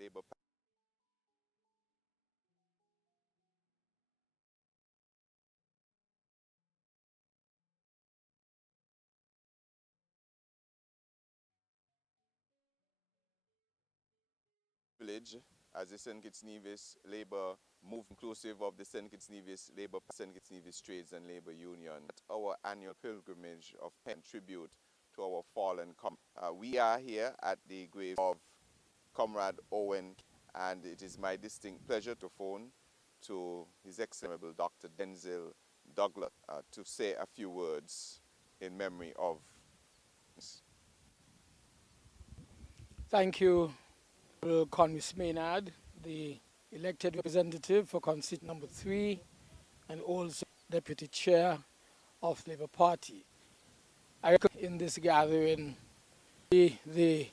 Labour village as the St. Kitts-Nevis Labour move inclusive of the St. Kitts-Nevis Labour St. Kitts-Nevis Trades and Labour Union. Our annual pilgrimage of pen tribute to our fallen we are here at the grave of Comrade Owen, and it is my distinct pleasure to phone to His Excellency Dr. Denzel Douglas to say a few words in memory of. Thank you, Congress Maynard, the elected representative for constituency number 3, and also deputy chair of the Labour Party. I reckon in this gathering the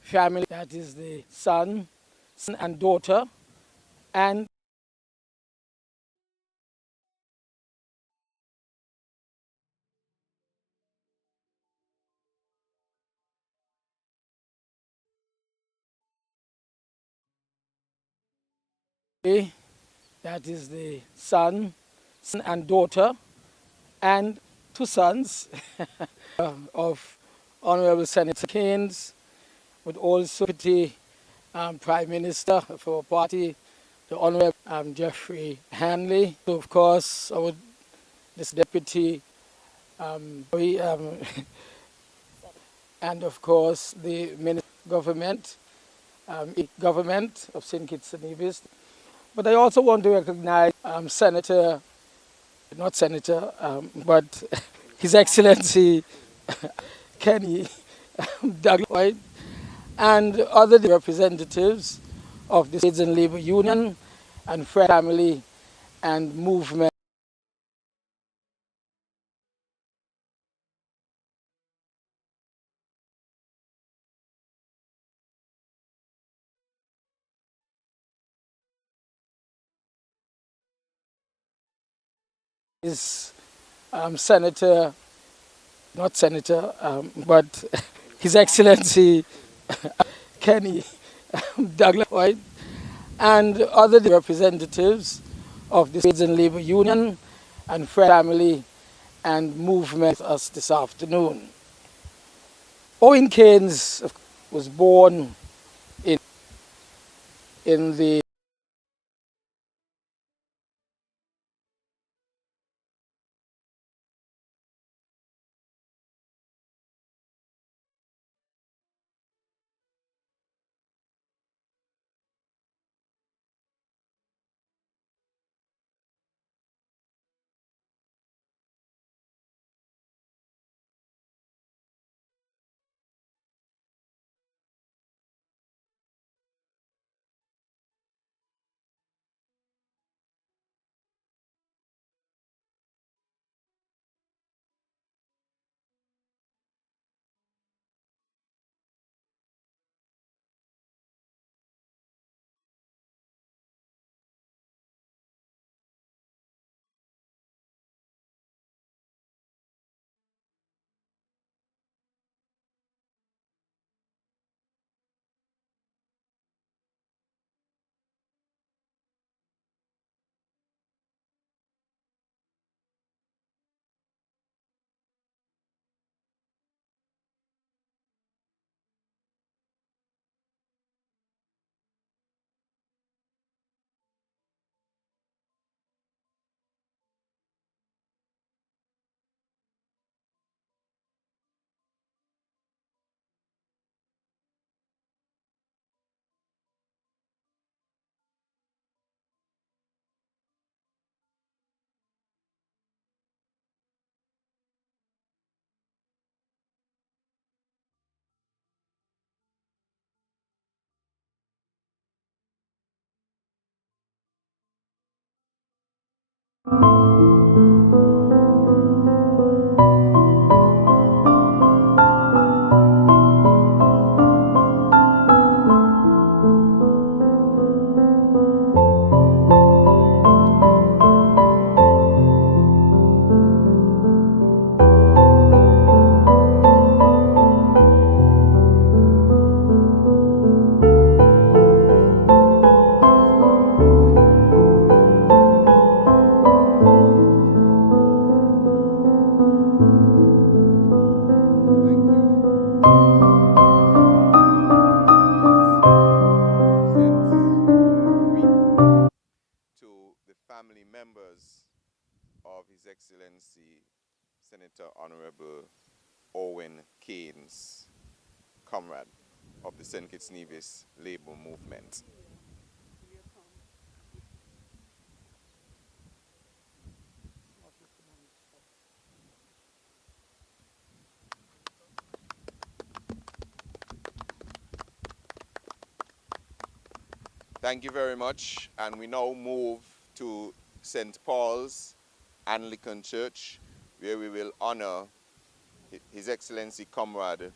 family, that is the son and daughter, and that is the son and daughter, and 2 sons of Honorable Senator Caines, but also Deputy Prime Minister for our party, the Honorable Jeffrey Hanley. So of course, this Deputy, and of course the Minister government of St. Kitts-Nevis. But I also want to recognize but His Excellency Kenny Douglas and other representatives of the Trades and Labour Union and family and movement. Is but His Excellency Kenny Douglas and other representatives of the Trades and Labour Union and family and movement with us this afternoon. Owen Caines was born in the Excellency Senator Honorable Owen Caines, comrade of the St. Kitts-Nevis Labour Movement. Thank you very much, and we now move to St. Paul's Anglican Church, where we will honor His Excellency Comrade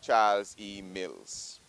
Charles E. Mills.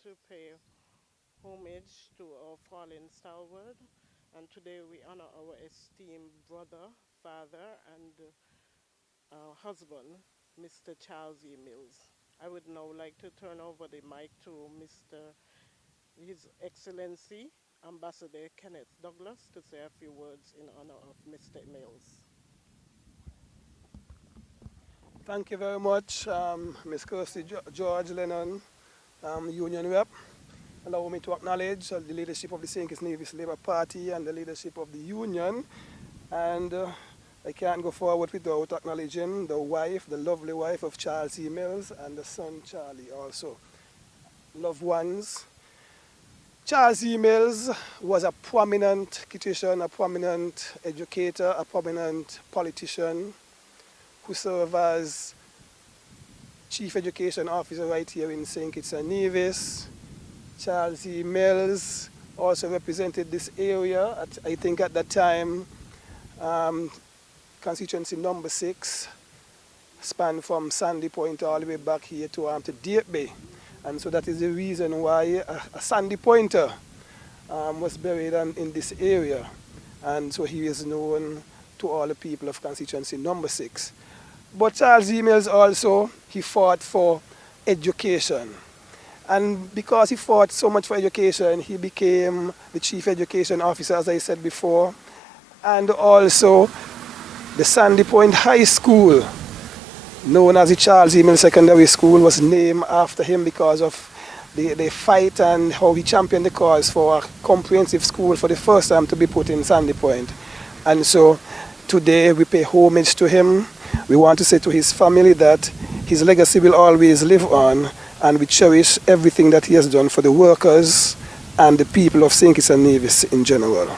to pay homage to our fallen stalwart, and today we honor our esteemed brother, father, and husband, Mr. Charles E. Mills. I would now like to turn over the mic to His Excellency, Ambassador Kenneth Douglas, to say a few words in honor of Mr. Mills. Thank you very much, Ms. Kirsty George Lennon, Union Rep. Allow me to acknowledge the leadership of the St. Kitts-Nevis Labour Party and the leadership of the Union. And I can't go forward without acknowledging the wife, the lovely wife of Charles E. Mills, and the son Charlie also. Loved ones, Charles E. Mills was a prominent Kittitian, a prominent educator, a prominent politician who served as Chief Education Officer right here in St. Kitts and Nevis. Charles E. Mills also represented this area, I think at that time, constituency number 6, spanned from Sandy Point all the way back here to Date Bay. And so that is the reason why a Sandy Pointer was buried in this area. And so he is known to all the people of constituency number 6. But Charles E. Mills also, he fought for education. And because he fought so much for education, he became the Chief Education Officer, as I said before. And also the Sandy Point High School, known as the Charles E. Mills Secondary School, was named after him because of the fight and how he championed the cause for a comprehensive school for the first time to be put in Sandy Point. And so today we pay homage to him. We want to say to his family that his legacy will always live on, and we cherish everything that he has done for the workers and the people of St. Kitts and Nevis in general.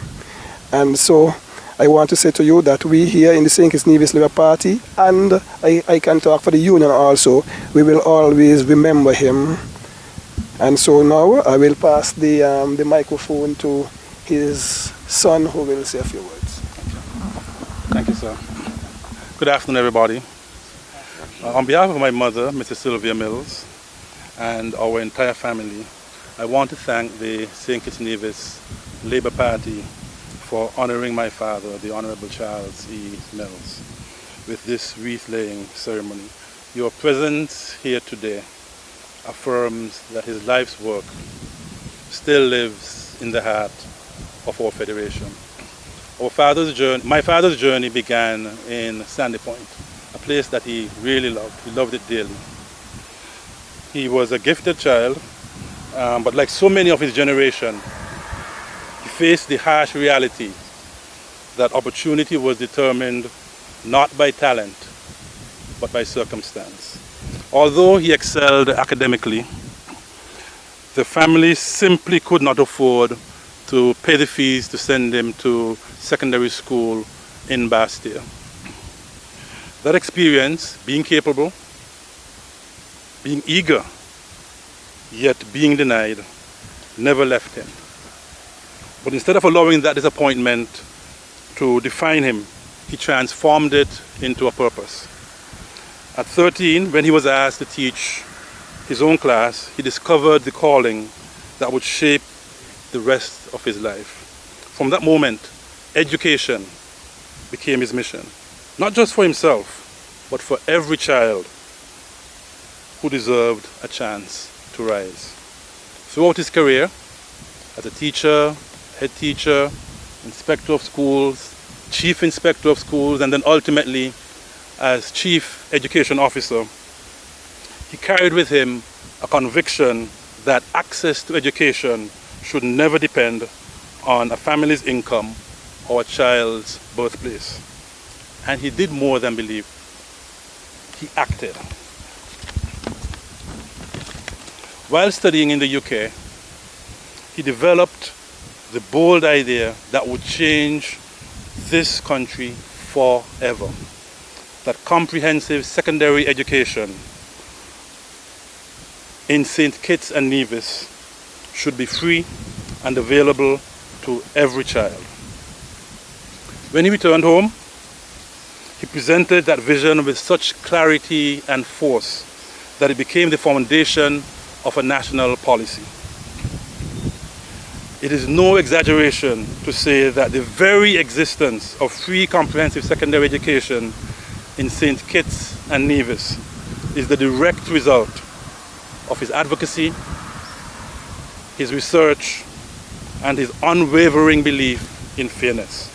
And so I want to say to you that we here in the St. Kitts-Nevis Labour Party, and I can talk for the Union also, we will always remember him. And so now I will pass the microphone to his son, who will say a few words. Thank you, sir. Good afternoon, everybody. On behalf of my mother, Mrs. Sylvia Mills, and our entire family, I want to thank the St. Kitts-Nevis Labour Party for honoring my father, the Honorable Charles E. Mills, with this wreath-laying ceremony. Your presence here today affirms that his life's work still lives in the heart of our Federation. My father's journey began in Sandy Point, a place that he really loved. He loved it dearly. He was a gifted child, but like so many of his generation, he faced the harsh reality that opportunity was determined not by talent, but by circumstance. Although he excelled academically, the family simply could not afford to pay the fees to send him to secondary school in Bastia. That experience, being capable, being eager, yet being denied, never left him. But instead of allowing that disappointment to define him, he transformed it into a purpose. At 13, when he was asked to teach his own class, he discovered the calling that would shape the rest of his life. From that moment, education became his mission, not just for himself, but for every child who deserved a chance to rise. Throughout his career, as a teacher, head teacher, inspector of schools, chief inspector of schools, and then ultimately as chief education officer, he carried with him a conviction that access to education should never depend on a family's income or a child's birthplace. And he did more than believe. He acted. While studying in the UK, he developed the bold idea that would change this country forever. That comprehensive secondary education in St. Kitts and Nevis should be free and available to every child. When he returned home, he presented that vision with such clarity and force that it became the foundation of a national policy. It is no exaggeration to say that the very existence of free comprehensive secondary education in St. Kitts and Nevis is the direct result of his advocacy, his research, and his unwavering belief in fairness.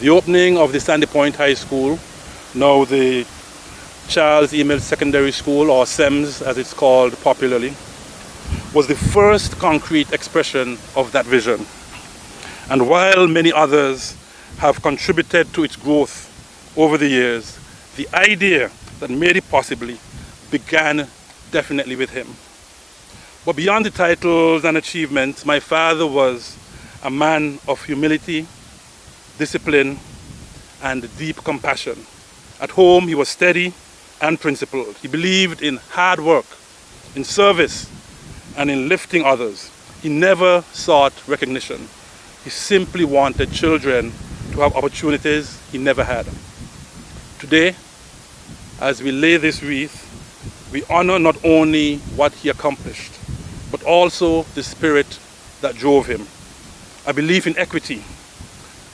The opening of the Sandy Point High School, now the Charles E. Mills Secondary School, or SEMS as it's called popularly, was the first concrete expression of that vision. And while many others have contributed to its growth over the years, the idea that made it possible began definitely with him. But beyond the titles and achievements, my father was a man of humility, discipline, and deep compassion. At home, he was steady and principled. He believed in hard work, in service, and in lifting others. He never sought recognition. He simply wanted children to have opportunities he never had. Today, as we lay this wreath, we honor not only what he accomplished, but also the spirit that drove him. A belief in equity,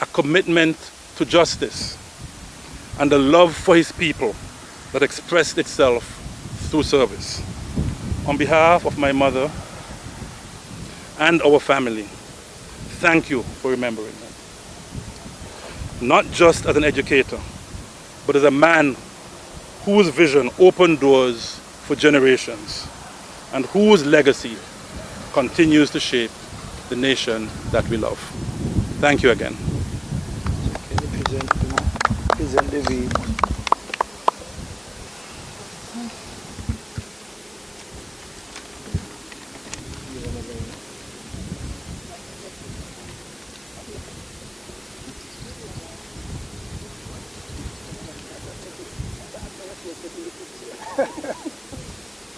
a commitment to justice, and a love for his people that expressed itself through service. On behalf of my mother and our family, thank you for remembering them. Not just as an educator, but as a man whose vision opened doors for generations and whose legacy continues to shape the nation that we love. Thank you again. Present the wreath.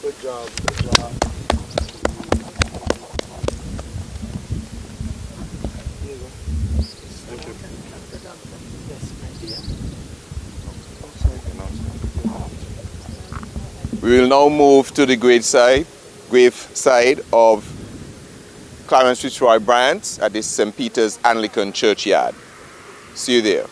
Good job, good job. Here you go. Thank you. We will now move to the grave side of Clarence Fitzroy Bryant at the St. Peter's Anglican Churchyard. See you there.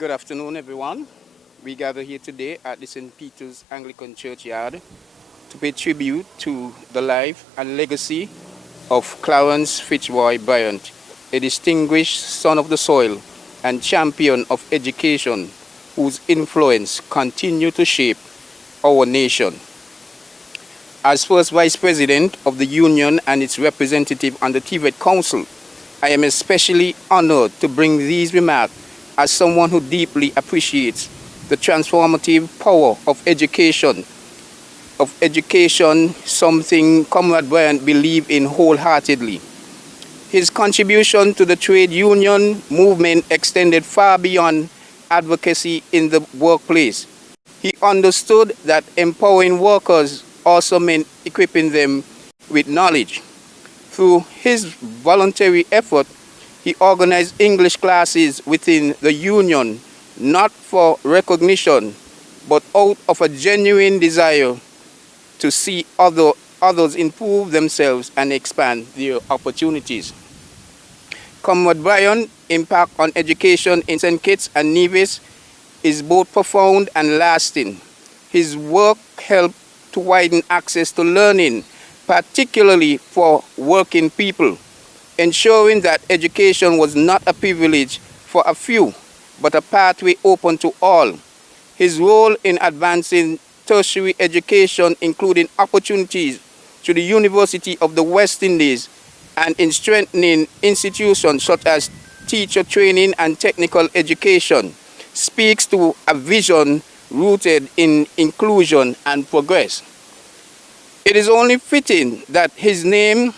Good afternoon, everyone. We gather here today at the St. Peter's Anglican Churchyard to pay tribute to the life and legacy of Clarence Fitzroy Bryant, a distinguished son of the soil and champion of education whose influence continued to shape our nation. As first Vice President of the Union and its representative on the TVET Council, I am especially honored to bring these remarks as someone who deeply appreciates the transformative power of education, something Comrade Bryant believed in wholeheartedly. His contribution to the trade union movement extended far beyond advocacy in the workplace. He understood that empowering workers also meant equipping them with knowledge. Through his voluntary effort, he organized English classes within the union, not for recognition, but out of a genuine desire to see others improve themselves and expand their opportunities. Comrade Bryant's impact on education in St. Kitts and Nevis is both profound and lasting. His work helped to widen access to learning, particularly for working people, ensuring that education was not a privilege for a few, but a pathway open to all. His role in advancing tertiary education, including opportunities to the University of the West Indies, and in strengthening institutions such as teacher training and technical education, speaks to a vision rooted in inclusion and progress. It is only fitting that his name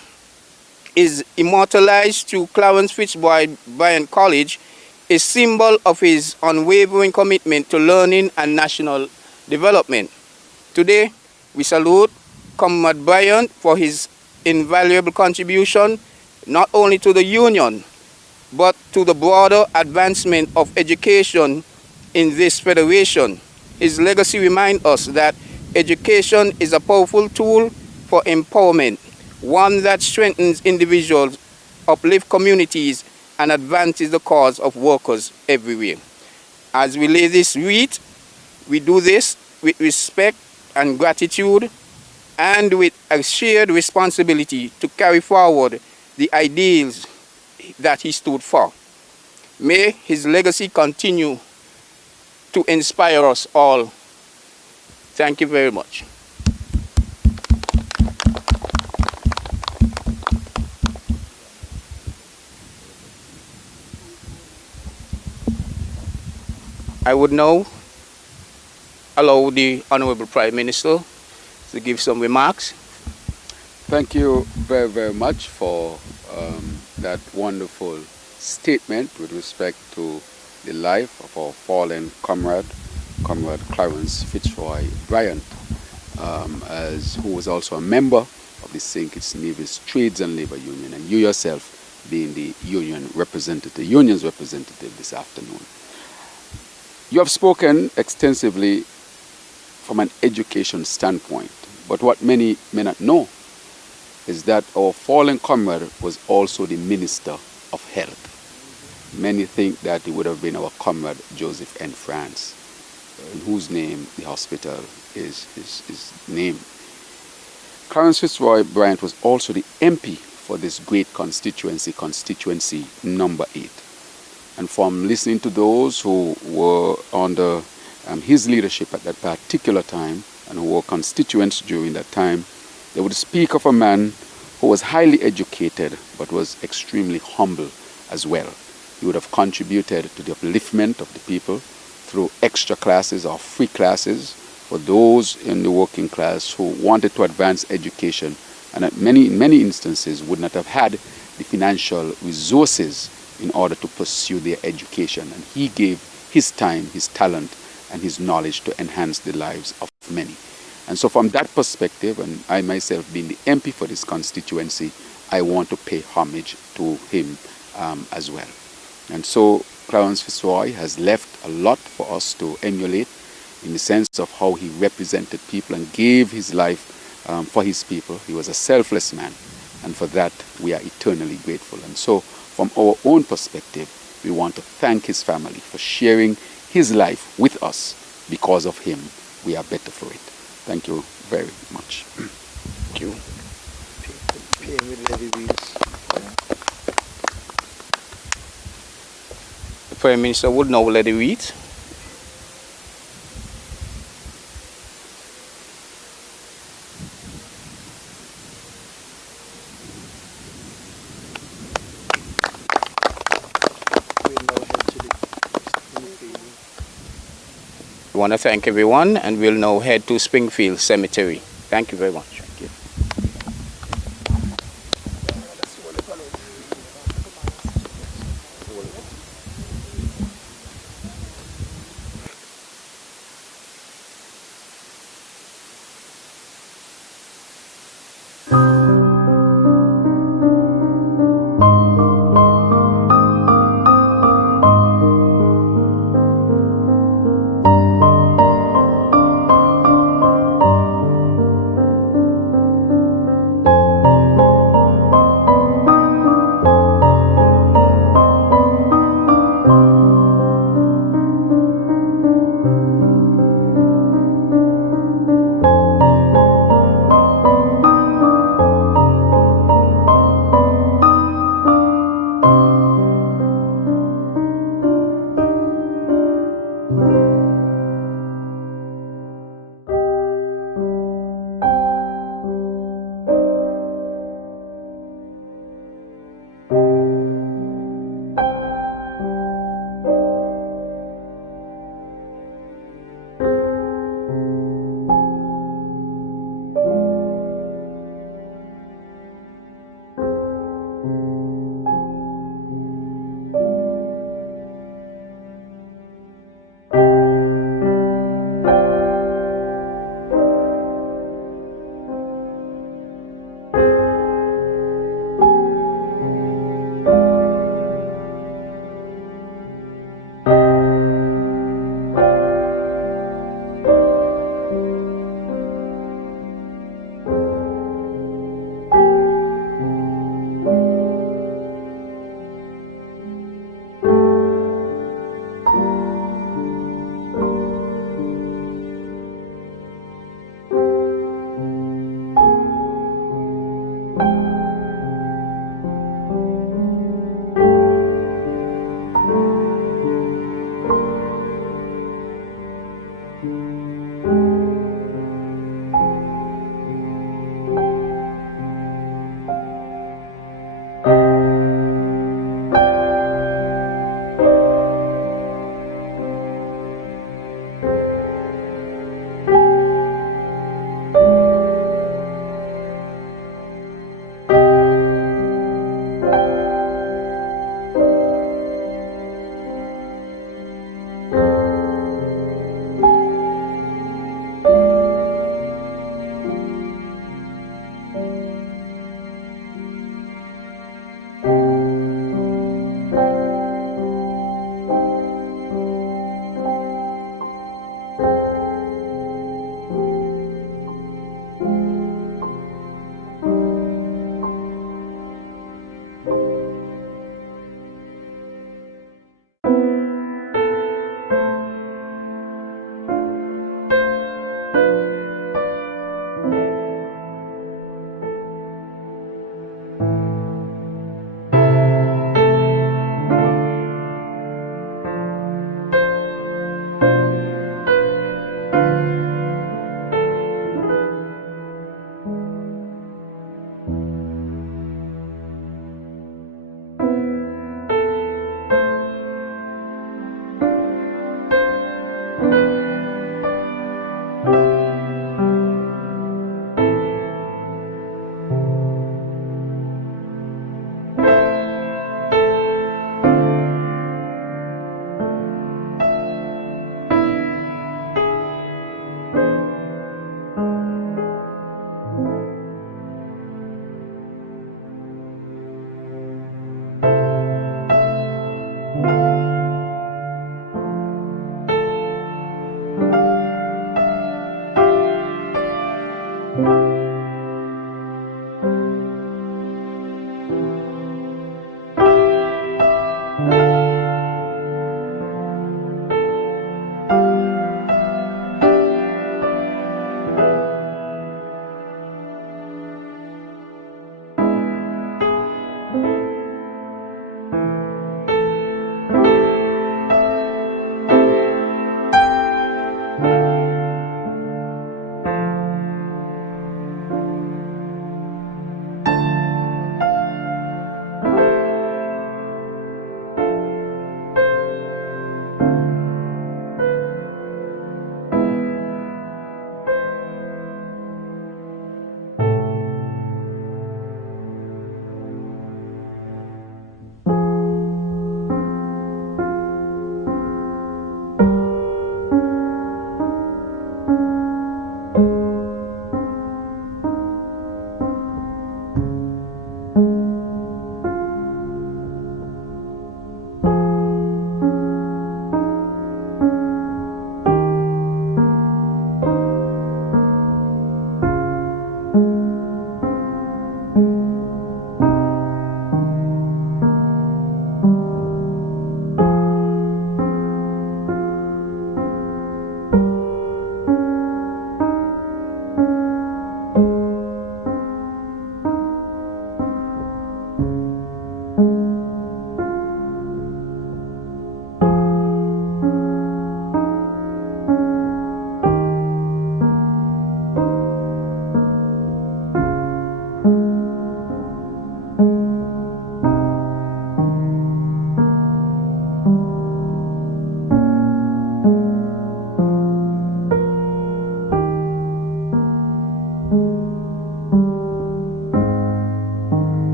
is immortalized through Clarence Fitzroy Bryant College, a symbol of his unwavering commitment to learning and national development. Today, we salute Comrade Bryant for his invaluable contribution not only to the Union, but to the broader advancement of education in this federation. His legacy reminds us that education is a powerful tool for empowerment, one that strengthens individuals, uplifts communities, and advances the cause of workers everywhere. As we lay this wreath, we do this with respect and gratitude, and with a shared responsibility to carry forward the ideals that he stood for. May his legacy continue to inspire us all. Thank you very much. I would now allow the Honorable Prime Minister to give some remarks. Thank you very, very much for that wonderful statement with respect to the life of our fallen comrade Clarence Fitzroy Bryant, who was also a member of the St. Kitts-Nevis Trades and Labor Union, and you yourself being the union's representative this afternoon. You have spoken extensively from an education standpoint, but what many may not know is that our fallen comrade was also the Minister of Health. Many think that it would have been our comrade Joseph N. France, in whose name the hospital is named. Clarence Fitzroy Bryant was also the MP for this great constituency number 8. And from listening to those who were under his leadership at that particular time and who were constituents during that time, they would speak of a man who was highly educated but was extremely humble as well. He would have contributed to the upliftment of the people through extra classes or free classes for those in the working class who wanted to advance education and in many instances would not have had the financial resources in order to pursue their education. And he gave his time, his talent, and his knowledge to enhance the lives of many. And so from that perspective, and I myself being the MP for this constituency, I want to pay homage to him as well. And so Clarence Fitzroy has left a lot for us to emulate in the sense of how he represented people and gave his life for his people. He was a selfless man, and for that we are eternally grateful. And so from our own perspective, We want to thank his family for sharing his life with us. Because of him, we are better for it. Thank you very much. Thank you. Payne with levy wheels. The Prime Minister would now let the Wreath. We want to thank everyone, and we'll now head to Springfield Cemetery. Thank you very much. Thank you.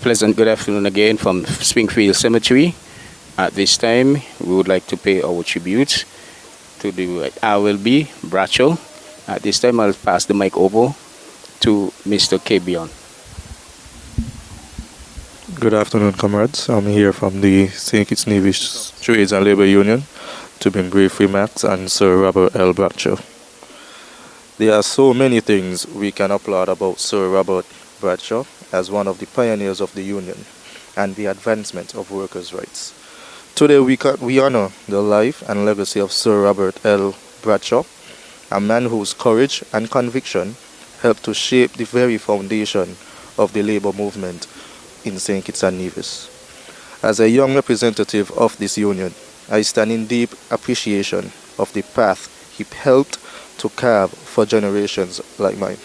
pleasant good afternoon again from Springfield Cemetery. At this time, we would like to pay our tribute to the RLB Bradshaw. At this time, I'll pass the mic over to Mr. Kebion. Good afternoon, comrades. I'm here from the St. Kitts-Nevis Trades and Labour Union to bring brief remarks on Sir Robert L. Bradshaw. There are so many things we can applaud about Sir Robert Bradshaw as one of the pioneers of the Union and the advancement of workers' rights. Today we honor the life and legacy of Sir Robert L. Bradshaw, a man whose courage and conviction helped to shape the very foundation of the labour movement in St. Kitts and Nevis. As a young representative of this union, I stand in deep appreciation of the path he helped to carve for generations like mine.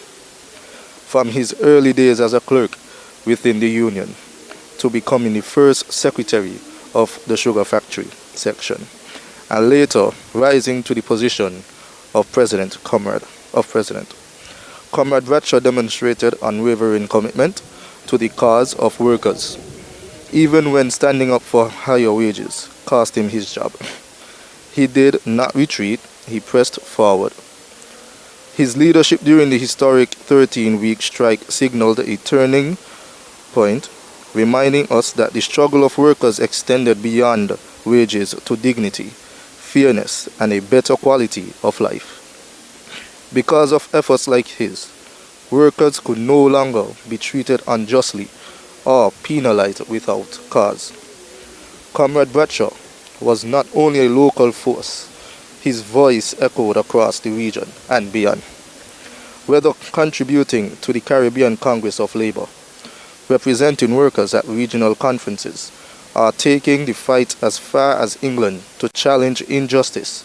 From his early days as a clerk within the union to becoming the first secretary of the sugar factory section, and later rising to the position of Comrade Bradshaw demonstrated unwavering commitment to the cause of workers, even when standing up for higher wages cost him his job. He did not retreat, he pressed forward. His leadership during the historic 13-week strike signaled a turning point, reminding us that the struggle of workers extended beyond wages to dignity, fairness, and a better quality of life. Because of efforts like his, workers could no longer be treated unjustly or penalized without cause. Comrade Bradshaw was not only a local force, his voice echoed across the region and beyond. Whether contributing to the Caribbean Congress of Labour, representing workers at regional conferences, or taking the fight as far as England to challenge injustice,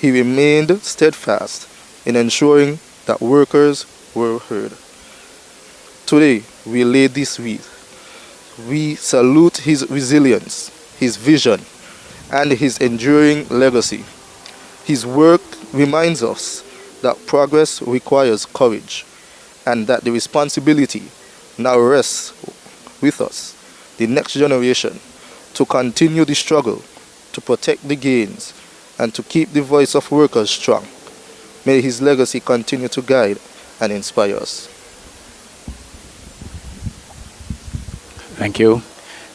he remained steadfast in ensuring that workers were heard. Today, we lay this wreath. We salute his resilience, his vision, and his enduring legacy. His work reminds us that progress requires courage and that the responsibility now rests with us, the next generation, to continue the struggle, to protect the gains, and to keep the voice of workers strong. May his legacy continue to guide and inspire us. Thank you.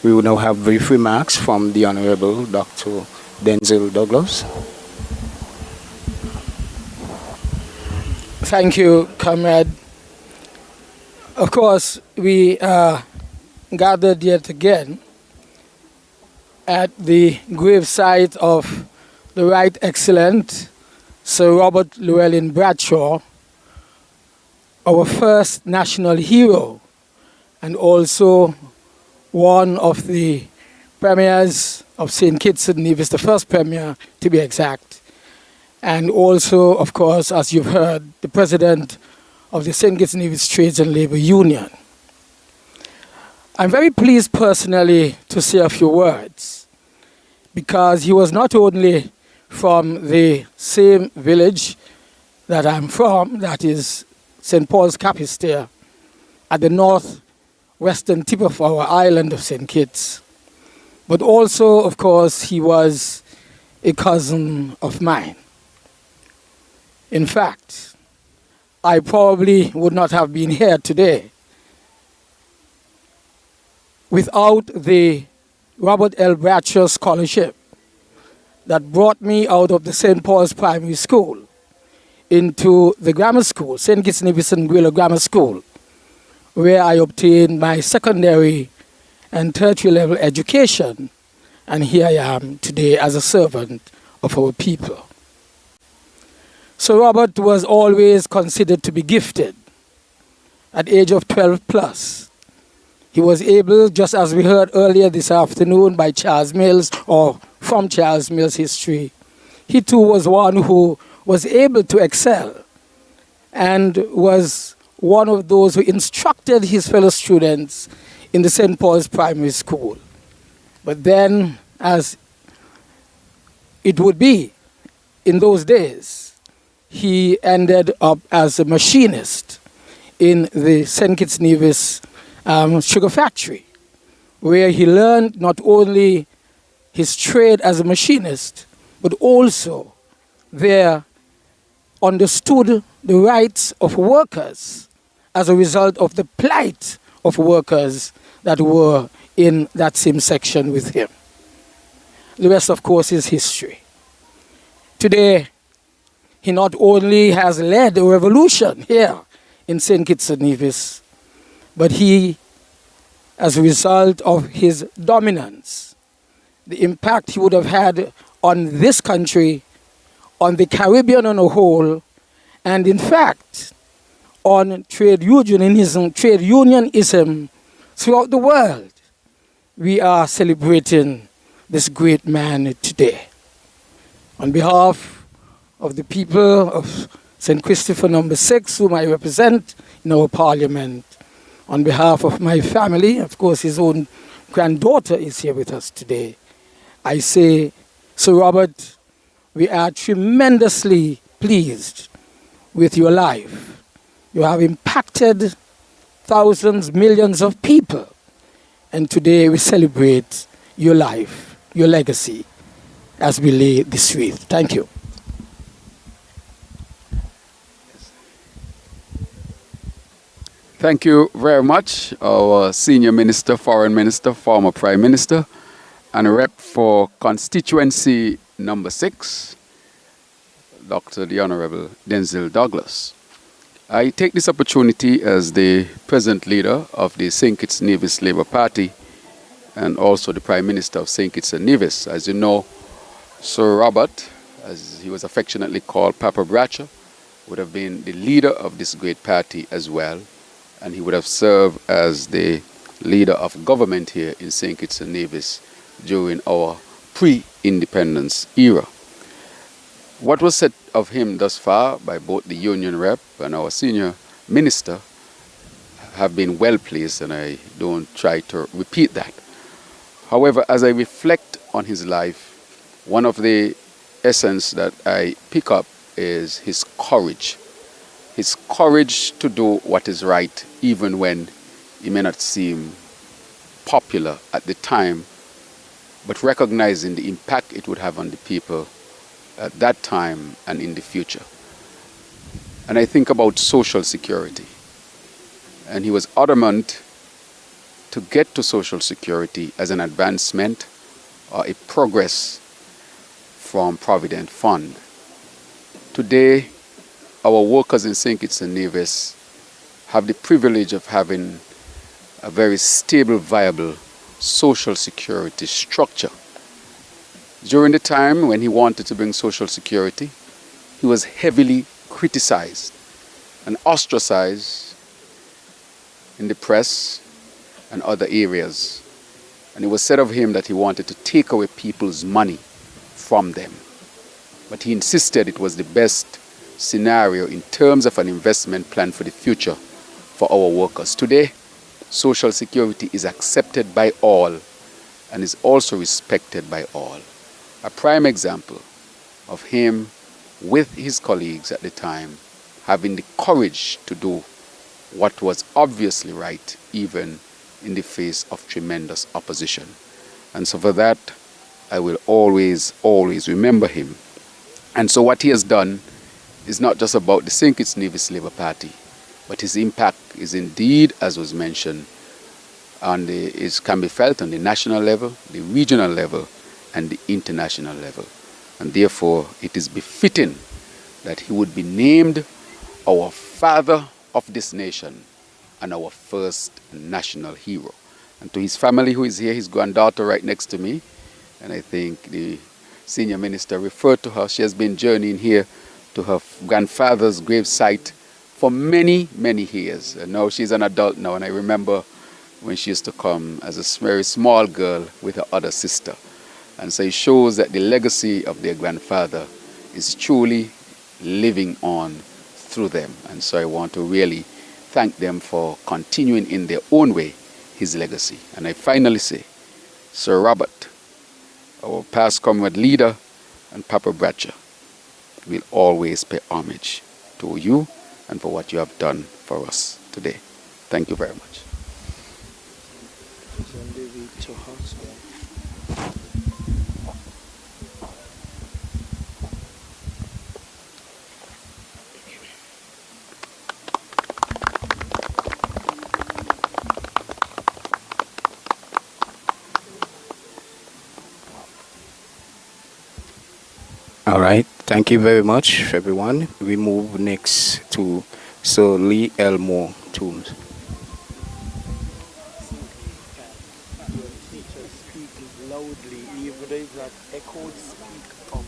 We will now have brief remarks from the Honorable Dr. Denzel Douglas. Thank you, comrade. Of course, we are gathered yet again at the gravesite of the Right Excellent Sir Robert Llewellyn Bradshaw, our first national hero, and also one of the premiers of St. Kitts and Nevis, the first premier to be exact, and also, of course, as you've heard, the president of the St. Kitts and Nevis Trades and Labour Union. I'm very pleased personally to say a few words, because he was not only from the same village that I'm from, that is St. Paul's Capistair, at the northwestern tip of our island of St. Kitts, but also, of course, he was a cousin of mine. In fact, I probably would not have been here today without the Robert L. Bradshaw Scholarship that brought me out of the St. Paul's Primary School into the grammar school, St. Kitts-Nevis and Guerrilla Grammar School, where I obtained my secondary and tertiary level education, and here I am today as a servant of our people. So Robert was always considered to be gifted. At the age of 12 plus, he was able, just as we heard earlier this afternoon by Charles Mills, or from Charles Mills' history, he too was one who was able to excel and was one of those who instructed his fellow students in the St. Paul's Primary School. But then, as it would be in those days, he ended up as a machinist in the St. Kitts-Nevis sugar factory. where he learned not only his trade as a machinist, but also there understood the rights of workers as a result of the plight of workers that were in that same section with him. The rest, of course, is history. Today, he not only has led a revolution here in St. Kitts-Nevis, but he, as a result of his dominance, the impact he would have had on this country, on the Caribbean on a whole, and in fact, on trade unionism throughout the world. We are celebrating this great man today. On behalf of the people of St. Christopher No. 6, whom I represent in our parliament, on behalf of my family, of course his own granddaughter is here with us today, I say, Sir Robert, we are tremendously pleased with your life. You have impacted thousands, millions of people. And today we celebrate your life, your legacy, as we lay this wreath. Thank you. Thank you very much, our Senior Minister, Foreign Minister, former Prime Minister, and a rep for constituency number 6, Dr. the Honorable Denzil Douglas. I take this opportunity as the present leader of the St. Kitts-Nevis Labour Party and also the Prime Minister of St. Kitts-Nevis. As you know, Sir Robert, as he was affectionately called, Papa Bradshaw, would have been the leader of this great party as well, and he would have served as the leader of government here in St. Kitts-Nevis during our pre-independence era. What was said of him thus far by both the union rep and our senior minister have been well placed, and I don't try to repeat that. However, as I reflect on his life, one of the essence that I pick up is his courage. His courage to do what is right, even when it may not seem popular at the time, but recognizing the impact it would have on the people at that time and in the future. And I think about social security. And he was adamant to get to social security as an advancement or a progress from Provident Fund. Today, our workers in St. Kitts-Nevis have the privilege of having a very stable, viable social security structure. During the time when he wanted to bring social security, he was heavily criticized and ostracized in the press and other areas. And it was said of him that he wanted to take away people's money from them. But he insisted it was the best scenario in terms of an investment plan for the future for our workers. Today, social security is accepted by all and is also respected by all. A prime example of him with his colleagues at the time having the courage to do what was obviously right, even in the face of tremendous opposition. And so for that, I will always, always remember him. And so what he has done is not just about the St. Kitts-Nevis Labour Party, but his impact is indeed, as was mentioned, it can be felt on the national level, the regional level, and the international level. And therefore, it is befitting that he would be named our father of this nation and our first national hero. And to his family who is here, his granddaughter right next to me, and I think the senior minister referred to her, she has been journeying here to her grandfather's gravesite for many, many years. And now she's an adult now, and I remember when she used to come as a very small girl with her other sister. And so it shows that the legacy of their grandfather is truly living on through them. And so I want to really thank them for continuing in their own way his legacy. And I finally say, Sir Robert, our past comrade leader, and Papa Bradshaw will always pay homage to you and for what you have done for us today. Thank you very much. to husband. All right. Thank you very much, everyone. We move next to Sir Lee Elmore Toombs. Your teacher speak loudly, even though it's not echoed, speak up.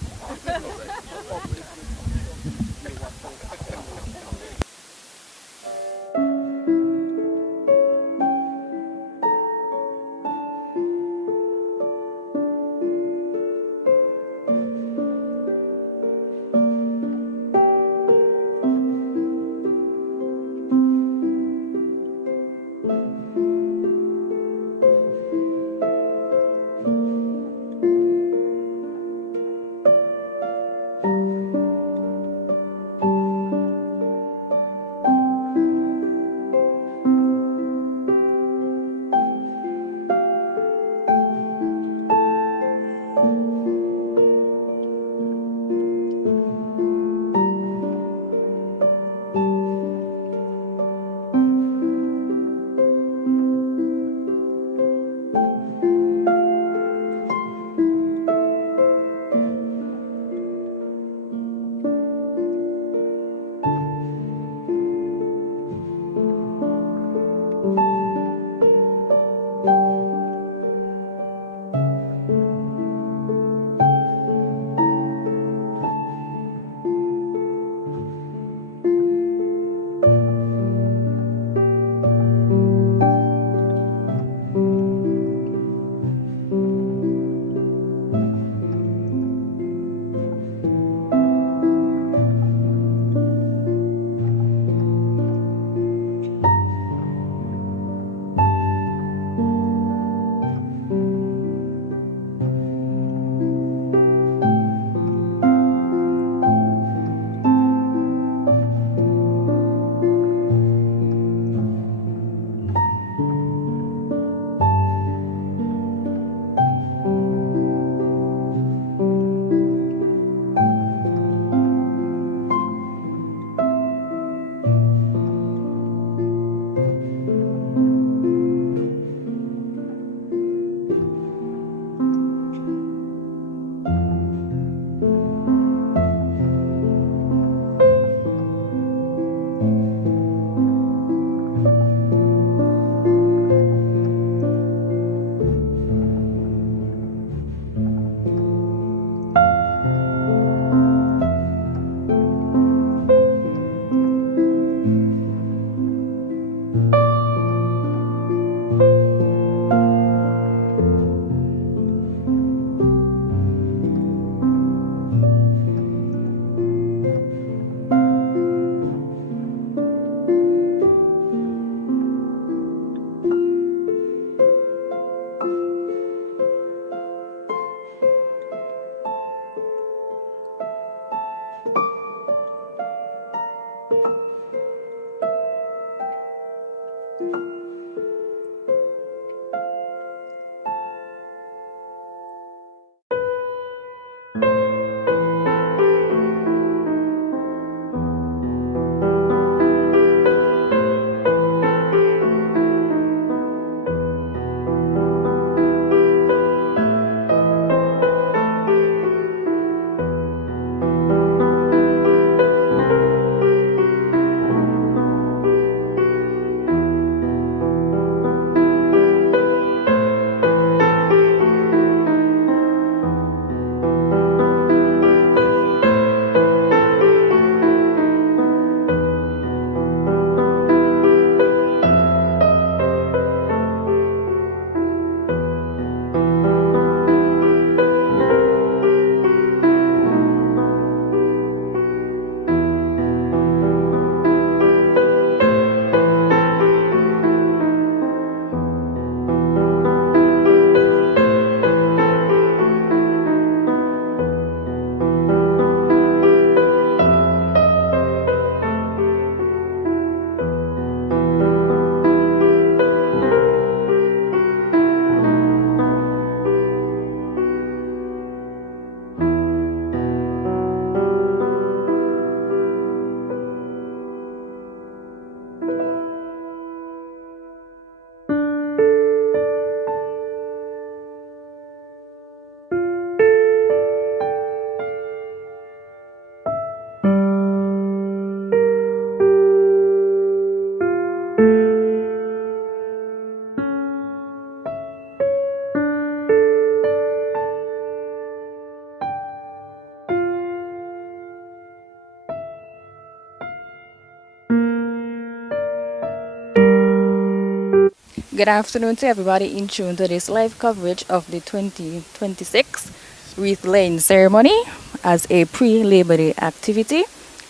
Good afternoon to everybody in tune to this live coverage of the 2026 Wreath laying ceremony as a pre-Labor Day activity.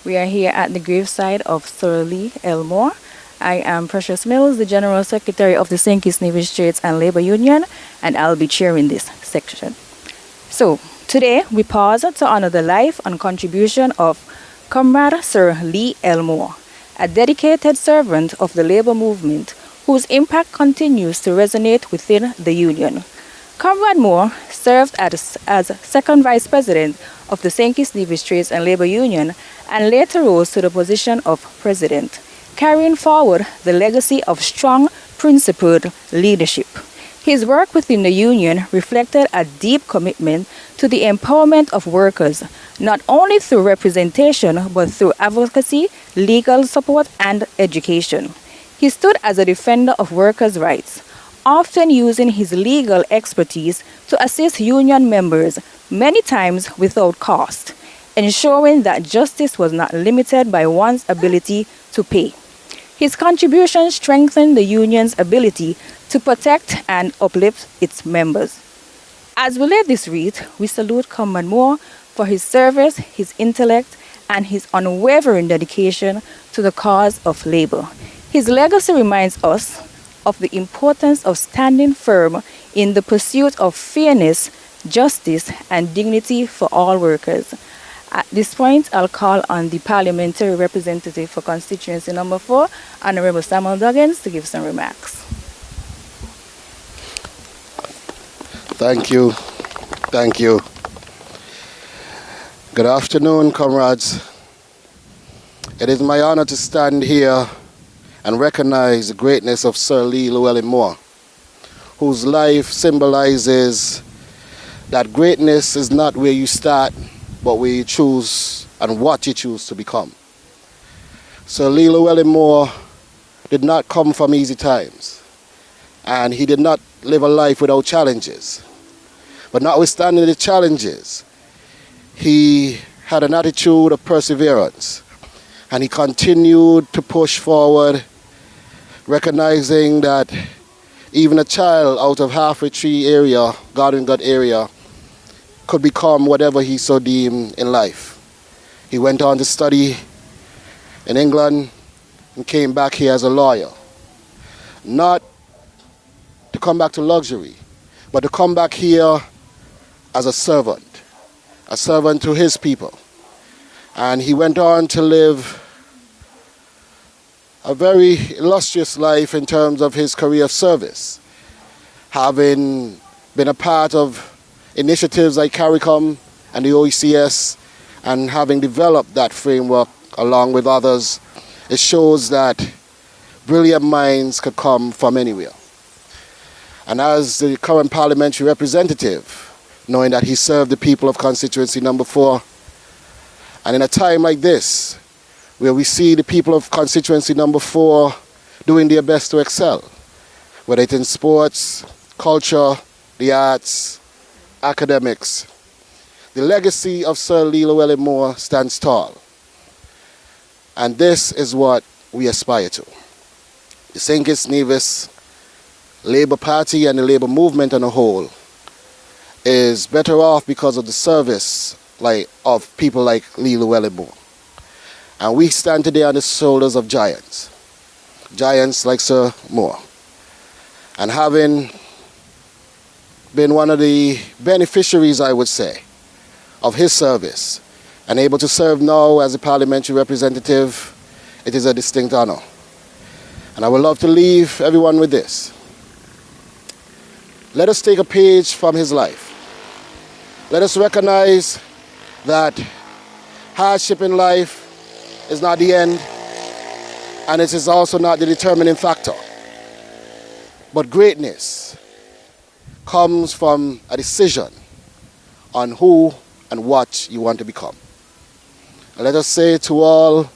We are here at the graveside of Sir Llewellyn. I am Precious Mills, the General Secretary of the St. Kitts-Nevis Trades and Labour Union, and I'll be chairing this section. So, today we pause to honor the life and contribution of Comrade Sir Llewellyn, a dedicated servant of the labour movement whose impact continues to resonate within the Union. Comrade Moore served as second Vice President of the St. Kitts-Nevis Trades and Labour Union and later rose to the position of President, carrying forward the legacy of strong, principled leadership. His work within the Union reflected a deep commitment to the empowerment of workers, not only through representation but through advocacy, legal support, and education. He stood as a defender of workers' rights, often using his legal expertise to assist union members, many times without cost, ensuring that justice was not limited by one's ability to pay. His contribution strengthened the union's ability to protect and uplift its members. As we lay this wreath, we salute Comrade Moore for his service, his intellect, and his unwavering dedication to the cause of labor. His legacy reminds us of the importance of standing firm in the pursuit of fairness, justice, and dignity for all workers. At this point, I'll call on the parliamentary representative for constituency number 4, Honorable Samuel Duggins, to give some remarks. Thank you. Thank you. Good afternoon, comrades. It is my honor to stand here and recognize the greatness of Sir Llewellyn, whose life symbolizes that greatness is not where you start, but where you choose and what you choose to become. Sir Llewellyn did not come from easy times, and he did not live a life without challenges. But notwithstanding the challenges, he had an attitude of perseverance, and he continued to push forward, recognizing that even a child out of Halfway Tree area, Garden Gut area, could become whatever he so deemed in life. He went on to study in England and came back here as a lawyer. Not to come back to luxury, but to come back here as a servant to his people. And he went on to live a very illustrious life in terms of his career of service, having been a part of initiatives like CARICOM and the OECS, and having developed that framework along with others. It shows that brilliant minds could come from anywhere. And as the current parliamentary representative, knowing that he served the people of constituency number 4, and in a time like this, where we see the people of constituency number 4 doing their best to excel, whether it's in sports, culture, the arts, academics, the legacy of Sir Llewellyn stands tall. And this is what we aspire to. The St. Kitts-Nevis Labour Party and the Labour movement on a whole is better off because of the service of people like Llewellyn. And we stand today on the shoulders of giants like Sir Moore. And having been one of the beneficiaries, I would say, of his service, and able to serve now as a parliamentary representative, it is a distinct honor. And I would love to leave everyone with this. Let us take a page from his life. Let us recognize that hardship in life is not the end, and it is also not the determining factor. But greatness comes from a decision on who and what you want to become. And let us say to all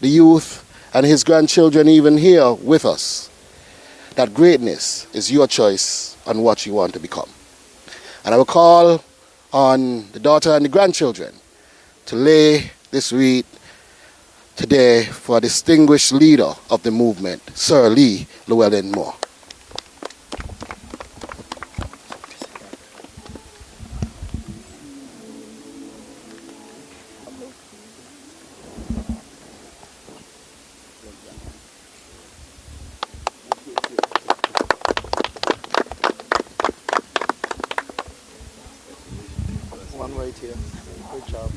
the youth and his grandchildren even here with us, that greatness is your choice on what you want to become. And I will call on the daughter and the grandchildren to lay this wreath today for a distinguished leader of the movement, Sir Llewellyn. you. Good job.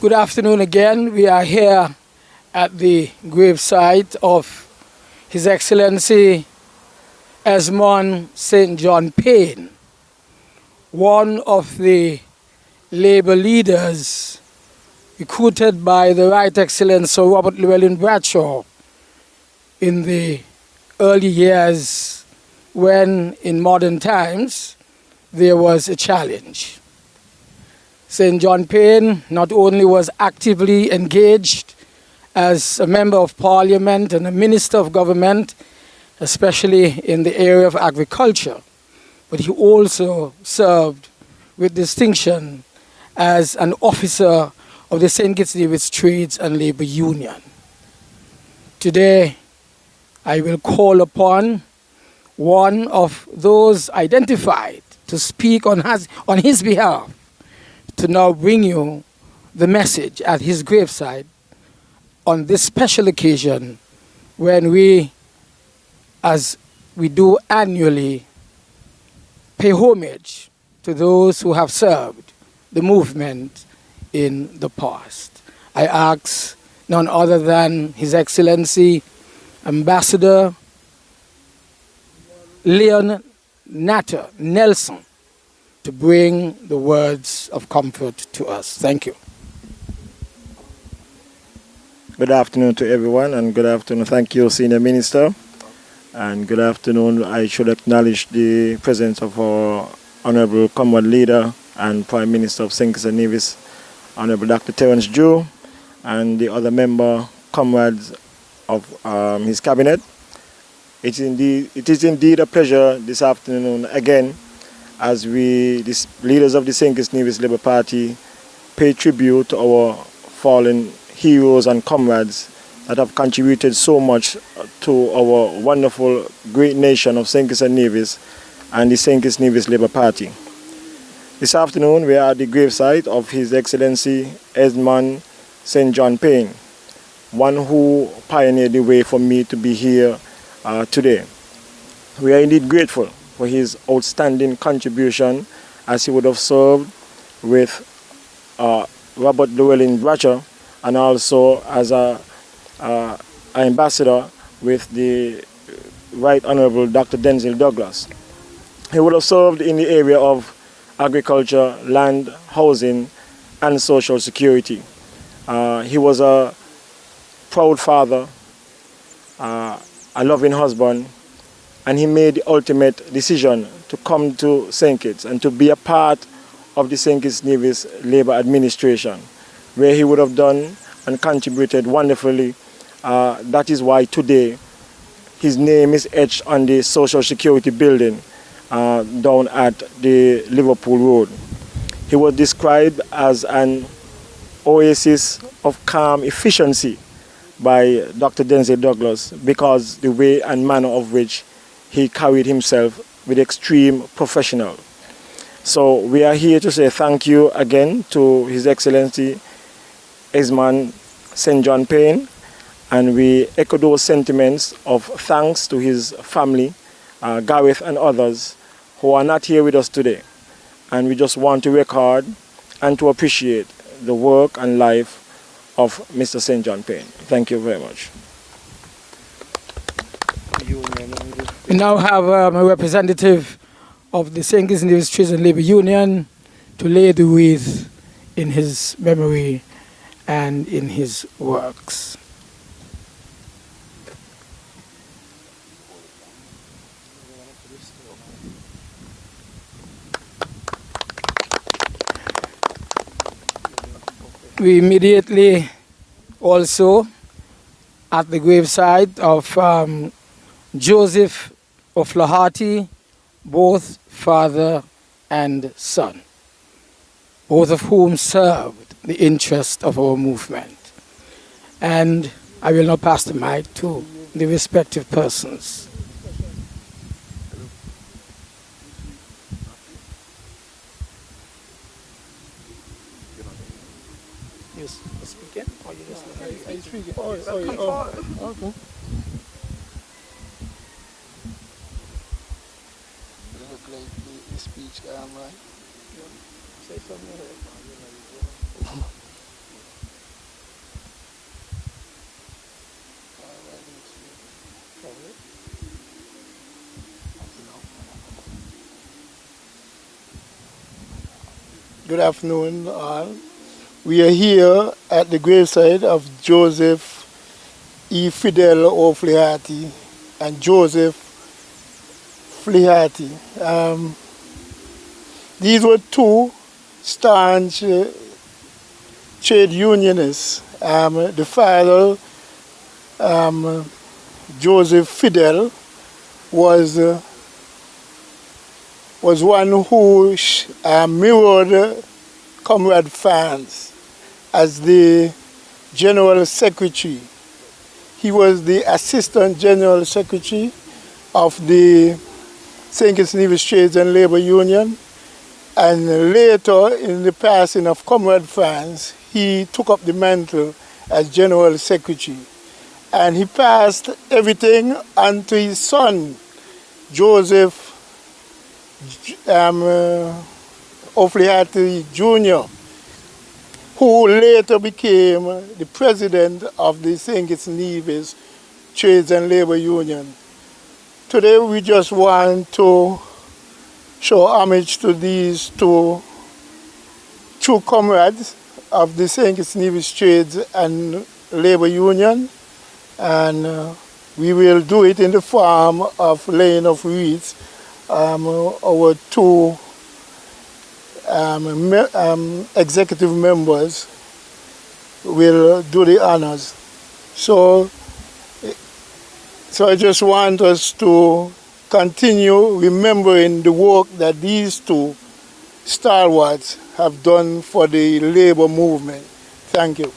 Good afternoon again. We are here at the gravesite of His Excellency Esmon St. John Payne, one of the Labour leaders recruited by the Right Excellent Sir Robert Llewellyn Bradshaw in the early years when, in modern times, there was a challenge. St. John Payne not only was actively engaged as a member of Parliament and a minister of government, especially in the area of agriculture, but he also served with distinction as an officer of the St. Kitts-Nevis Trades and Labour Union. Today, I will call upon one of those identified to speak on his behalf, to now bring you the message at his graveside on this special occasion when we, as we do annually, pay homage to those who have served the movement in the past. I ask none other than His Excellency Ambassador Leon Natter Nelson to bring the words of comfort to us. Thank you. Good afternoon to everyone, and good afternoon. Thank you, Senior Minister. And good afternoon. I should acknowledge the presence of our Honourable Comrade Leader and Prime Minister of St. Kitts-Nevis, Honourable Dr. Terence Jew, and the other member comrades of his cabinet. It is indeed a pleasure this afternoon again as we, the leaders of the St. Kitts-Nevis Labour Party, pay tribute to our fallen heroes and comrades that have contributed so much to our wonderful, great nation of St. Kitts-Nevis and the St. Kitts-Nevis Labour Party. This afternoon we are at the gravesite of His Excellency Esmon St. John Payne, one who pioneered the way for me to be here today. We are indeed grateful for his outstanding contribution, as he would have served with Robert Llewellyn Bradshaw and also as an ambassador with the Right Honourable Dr. Denzil Douglas. He would have served in the area of agriculture, land, housing, and social security. He was a proud father, a loving husband, and he made the ultimate decision to come to St. Kitts and to be a part of the St. Kitts-Nevis Labour Administration, where he would have done and contributed wonderfully. That is why today his name is etched on the Social Security building down at the Liverpool Road. He was described as an oasis of calm efficiency by Dr. Denzel Douglas because the way and manner of which he carried himself with extreme professional. So we are here to say thank you again to His Excellency Esmon St. John Payne, and we echo those sentiments of thanks to his family, Gareth and others who are not here with us today. And we just want to record and to appreciate the work and life of Mr. St. John Payne. Thank you very much. We now have a representative of the St. Kitts-Nevis Trades and Labour Union to lay the wreath in his memory and in his works. We immediately also at the graveside of Joseph of Flehhati, both father and son, both of whom served the interest of our movement. And I will now pass the mic to the respective persons. You speaking? Or you just are you speaking? Okay. The speech guy, right? Say something. Good afternoon, all. We are here at the graveside of Joseph E. Fidel O. Flehhati and Joseph Flehhati. These were two staunch trade unionists. The father, Joseph Fidel, was one who mirrored Comrade Fans as the General Secretary. He was the Assistant General Secretary of the St. Kitts-Nevis Trades and Labour Union, and later in the passing of Comrade Fans, he took up the mantle as General Secretary. And he passed everything on to his son, Joseph Flehhati Jr., who later became the president of the St. Kitts-Nevis Trades and Labour Union. Today we just want to show homage to these two true comrades of the St. Kitts-Nevis Trades and Labour Union, and we will do it in the form of laying of wreaths. Our two executive members will do the honors. So I just want us to continue remembering the work that these two stalwarts have done for the labor movement. Thank you.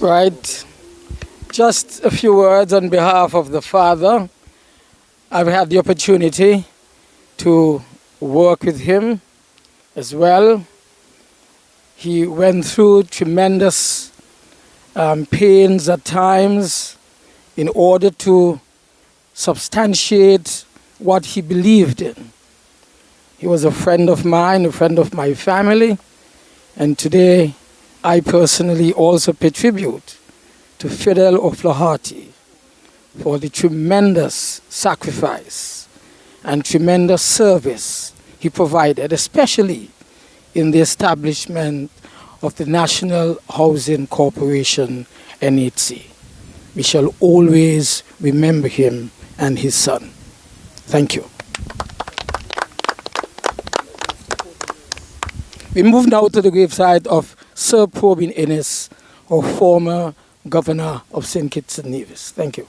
Right. Just a few words on behalf of the father. I've had the opportunity to work with him as well. He went through tremendous pains at times in order to substantiate what he believed in. He was a friend of mine, a friend of my family, and today I personally also pay tribute to Fidel of Flehhati for the tremendous sacrifice and tremendous service he provided, especially in the establishment of the National Housing Corporation, NHC. We shall always remember him and his son. Thank you. We move now to the graveside of Sir Probin Innes, our former governor of St. Kitts-Nevis. Thank you.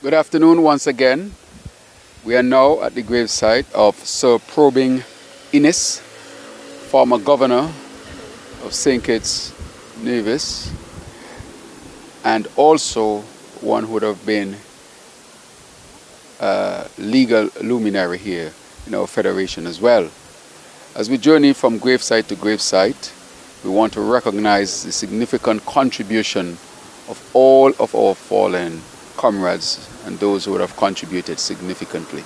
Good afternoon once again. We are now at the gravesite of Sir Probin Innes, former governor of St. Kitts-Nevis, and also one who would have been a legal luminary here in our federation as well. As we journey from gravesite to gravesite, we want to recognize the significant contribution of all of our fallen comrades and those who would have contributed significantly.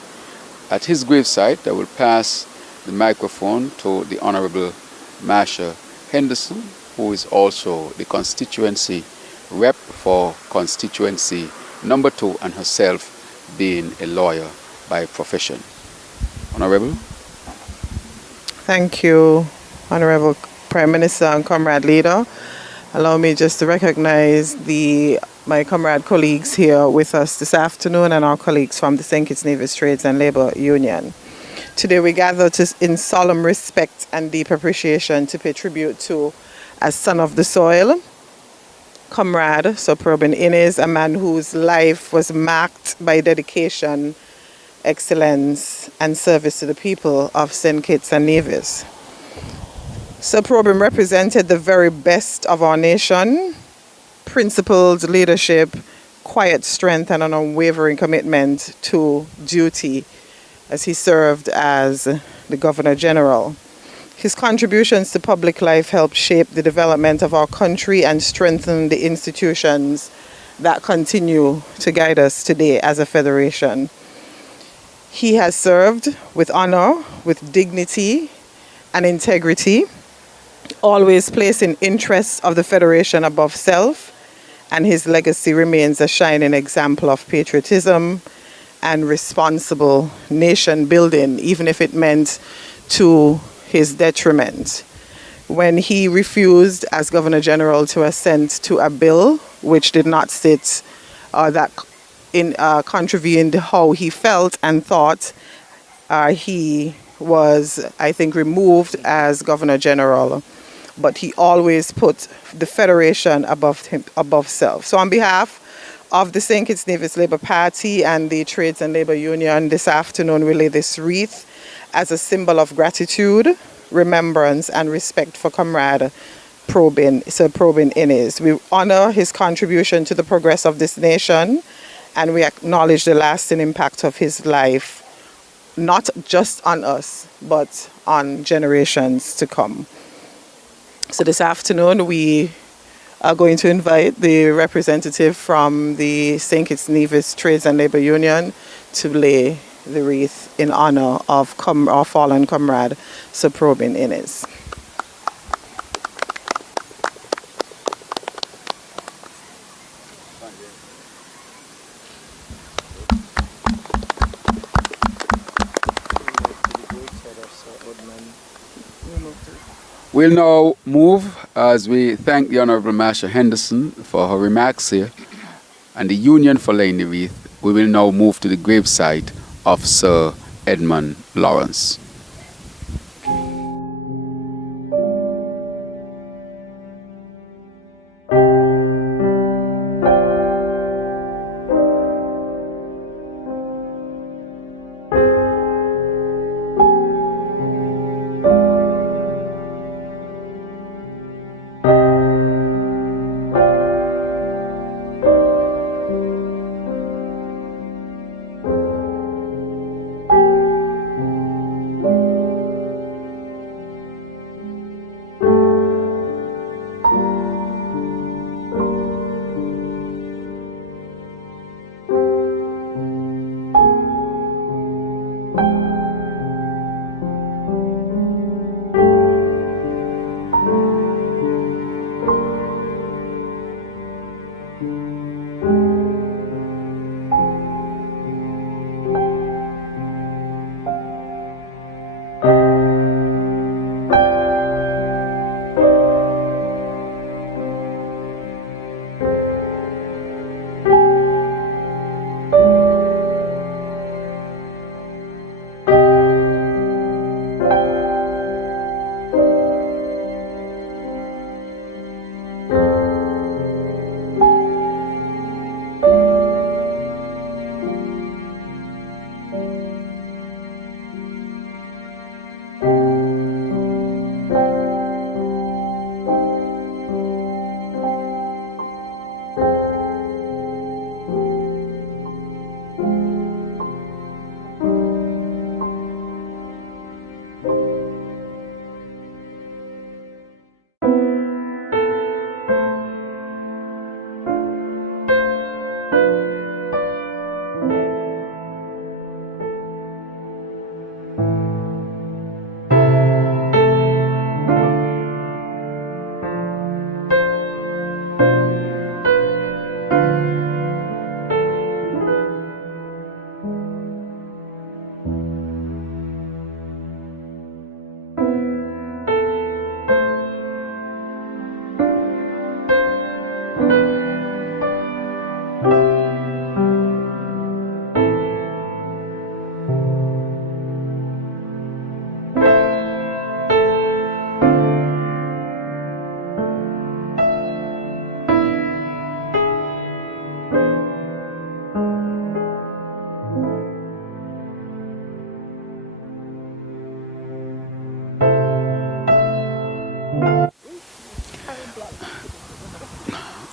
At his gravesite, I will pass the microphone to the Honorable Masha Henderson, who is also the constituency rep for constituency number 2 and herself being a lawyer by profession. Honorable. Thank you, Honorable Prime Minister and Comrade Leader. Allow me just to recognize my comrade colleagues here with us this afternoon and our colleagues from the St. Kitts-Nevis Trades and Labour Union. Today we gather in solemn respect and deep appreciation to pay tribute to, as son of the soil, Comrade Sir Probin Innes, a man whose life was marked by dedication, excellence and service to the people of St. Kitts and Nevis. Sir Probin represented the very best of our nation: principled leadership, quiet strength and an unwavering commitment to duty as he served as the Governor General. His contributions to public life helped shape the development of our country and strengthen the institutions that continue to guide us today as a federation. He has served with honor, with dignity and integrity, always placing interests of the federation above self, and his legacy remains a shining example of patriotism and responsible nation building, even if it meant to his detriment. When he refused as Governor General to assent to a bill which did not sit that contravened how he felt and thought, he was, I think, removed as Governor General. But he always put the federation above self. So on behalf of the St. Kitts-Nevis Labour Party and the Trades and Labour Union, this afternoon we lay this wreath as a symbol of gratitude, remembrance and respect for Comrade Probin, Sir Probin Innes. We honour his contribution to the progress of this nation, and we acknowledge the lasting impact of his life, not just on us, but on generations to come. So this afternoon we are going to invite the representative from the St. Kitts-Nevis Trades and Labour Union to lay the wreath in honour of our fallen comrade, Sir Probin Innes. We'll now move as we thank the Honourable Masha Henderson for her remarks here and the Union for laying the wreath. We will now move to the gravesite of Sir Edmund Lawrence.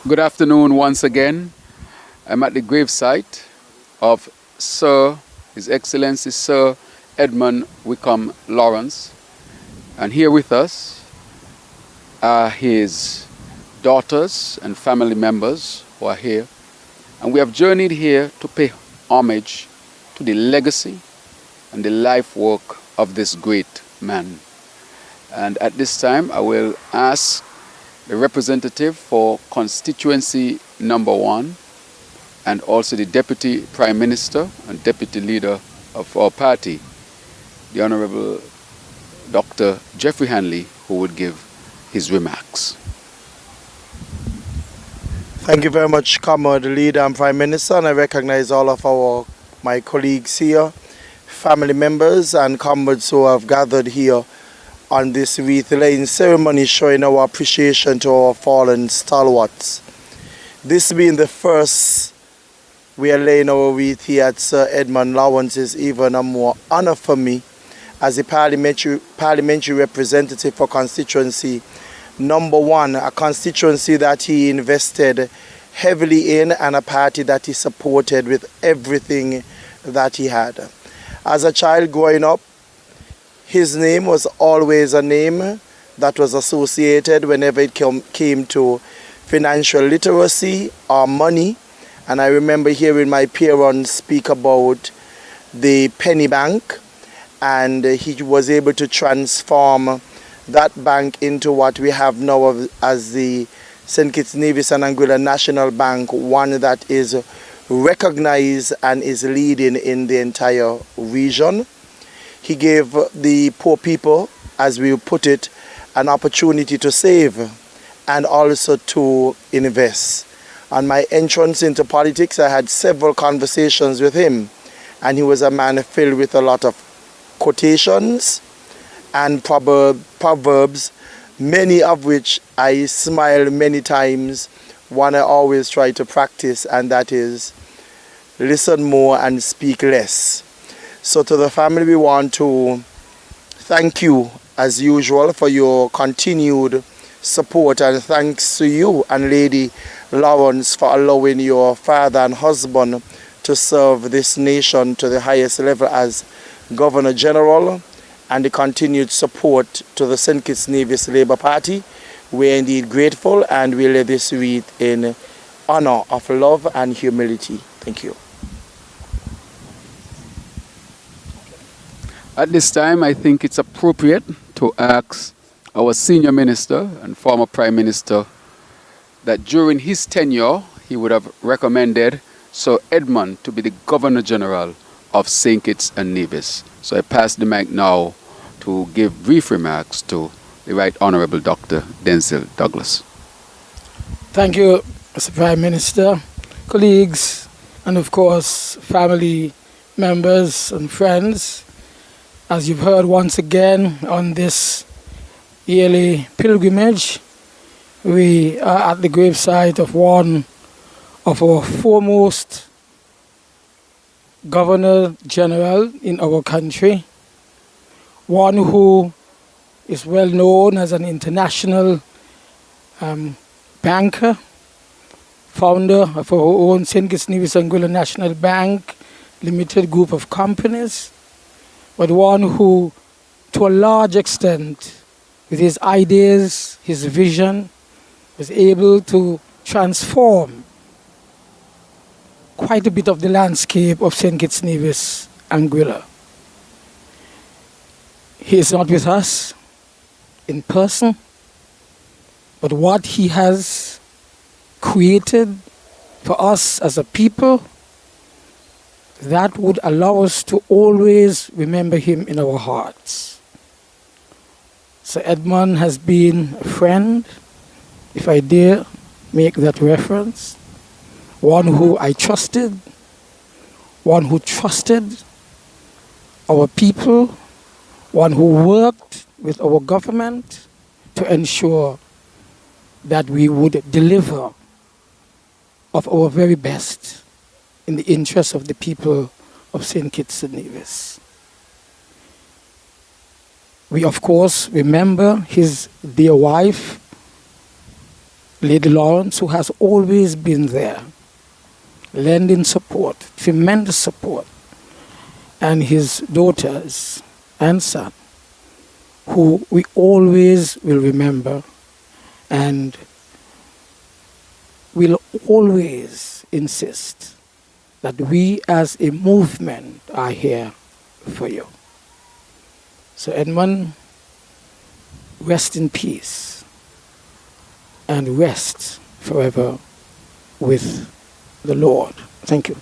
Good afternoon once again. I'm at the gravesite of His Excellency Sir Edmund Wickham Lawrence. And here with us are his daughters and family members who are here. And we have journeyed here to pay homage to the legacy and the life work of this great man. And at this time, I will ask the representative for constituency number 1 and also the Deputy Prime Minister and Deputy Leader of our party, the Honorable Dr. Jeffrey Hanley, who would give his remarks. Thank you very much, Comrade Leader and Prime Minister, and I recognize all of my colleagues here, family members and comrades who have gathered here on this wreath laying ceremony, showing our appreciation to our fallen stalwarts. This being the first we are laying our wreath here at Sir Edmund Lawrence is even a more honor for me as a parliamentary representative for constituency number 1, a constituency that he invested heavily in and a party that he supported with everything that he had. As a child growing up, his name was always a name that was associated whenever it came to financial literacy or money. And I remember hearing my parents speak about the penny bank, and he was able to transform that bank into what we have now as the St. Kitts-Nevis and Anguilla National Bank, one that is recognized and is leading in the entire region. He gave the poor people, as we put it, an opportunity to save and also to invest. On my entrance into politics, I had several conversations with him, and he was a man filled with a lot of quotations and proverbs, many of which I smile many times, one I always try to practice, and that is listen more and speak less. So to the family, we want to thank you as usual for your continued support, and thanks to you and Lady Lawrence for allowing your father and husband to serve this nation to the highest level as Governor General, and the continued support to the St. Kitts-Nevis Labour Party. We are indeed grateful, and we lay this wreath in honor of love and humility. Thank you. At this time, I think it's appropriate to ask our senior minister and former prime minister that during his tenure, he would have recommended Sir Edmund to be the Governor General of St. Kitts and Nevis. So I pass the mic now to give brief remarks to the Right Honourable Dr. Denzil Douglas. Thank you, Mr. Prime Minister, colleagues, and of course, family members and friends. As you've heard once again on this yearly pilgrimage, we are at the gravesite of one of our foremost Governor General in our country, one who is well known as an international banker, founder of our own St. Kitts-Nevis Anguilla National Bank Limited group of companies, but one who, to a large extent, with his ideas, his vision, was able to transform quite a bit of the landscape of St. Kitts-Nevis Anguilla. He is not with us in person, but what he has created for us as a people, that would allow us to always remember him in our hearts. Sir Edmund has been a friend, if I dare make that reference, one who I trusted, one who trusted our people, one who worked with our government to ensure that we would deliver of our very best in the interest of the people of St. Kitts and Nevis. We, of course, remember his dear wife, Lady Lawrence, who has always been there, lending support, tremendous support, and his daughters and son, who we always will remember and will always insist that we as a movement are here for you. So Edmund, rest in peace and rest forever with the Lord. Thank you.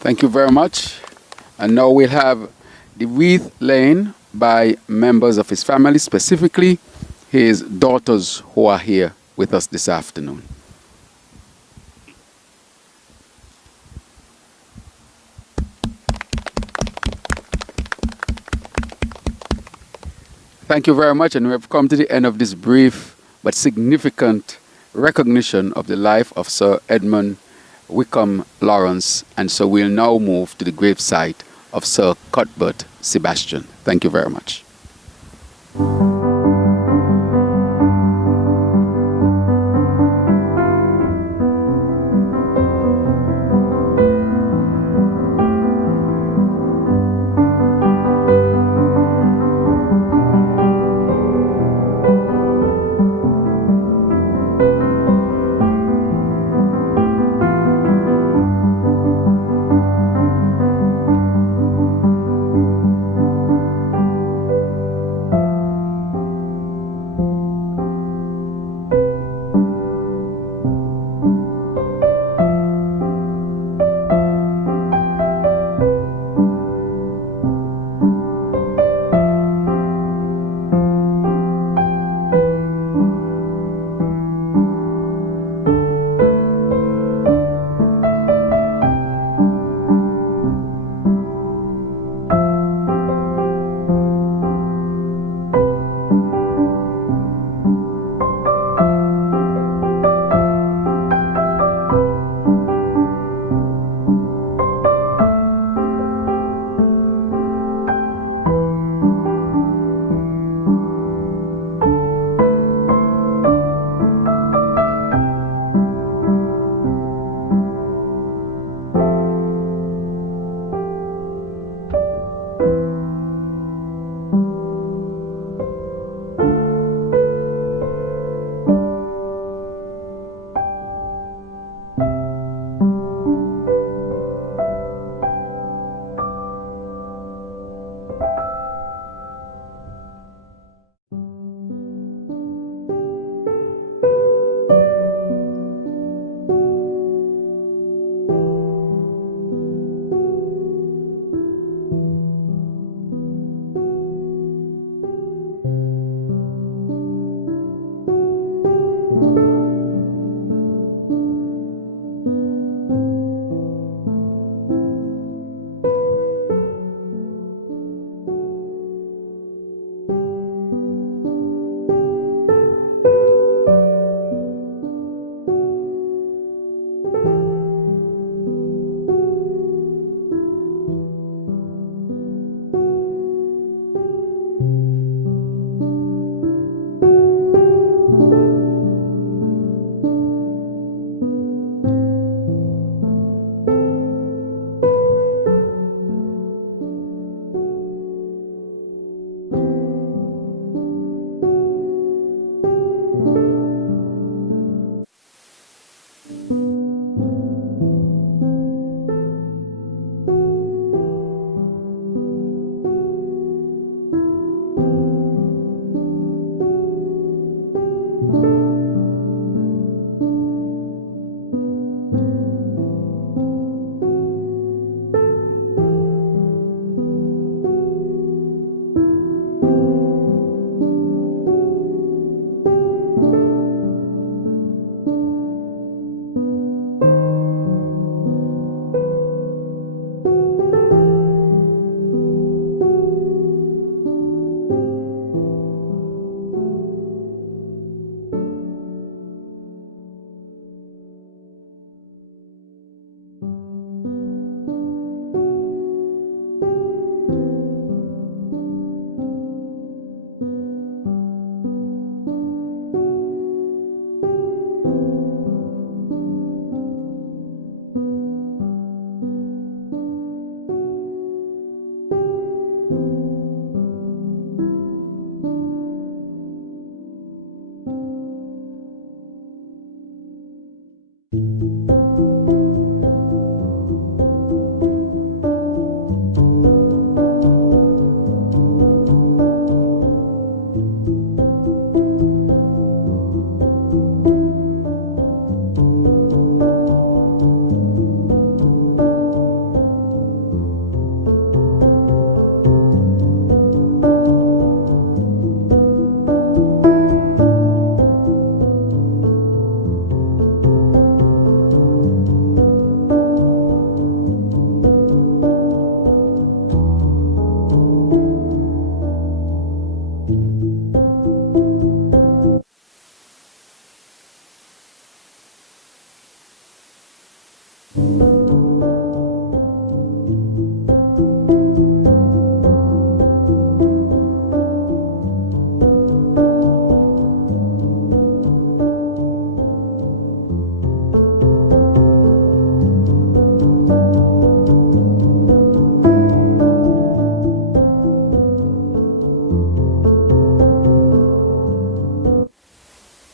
Thank you very much. And now we'll have the wreath laying by members of his family, specifically his daughters who are here with us this afternoon. Thank you very much, and we have come to the end of this brief but significant recognition of the life of Sir Edmund Wickham Lawrence, and so we'll now move to the gravesite of Sir Cuthbert Sebastian. Thank you very much.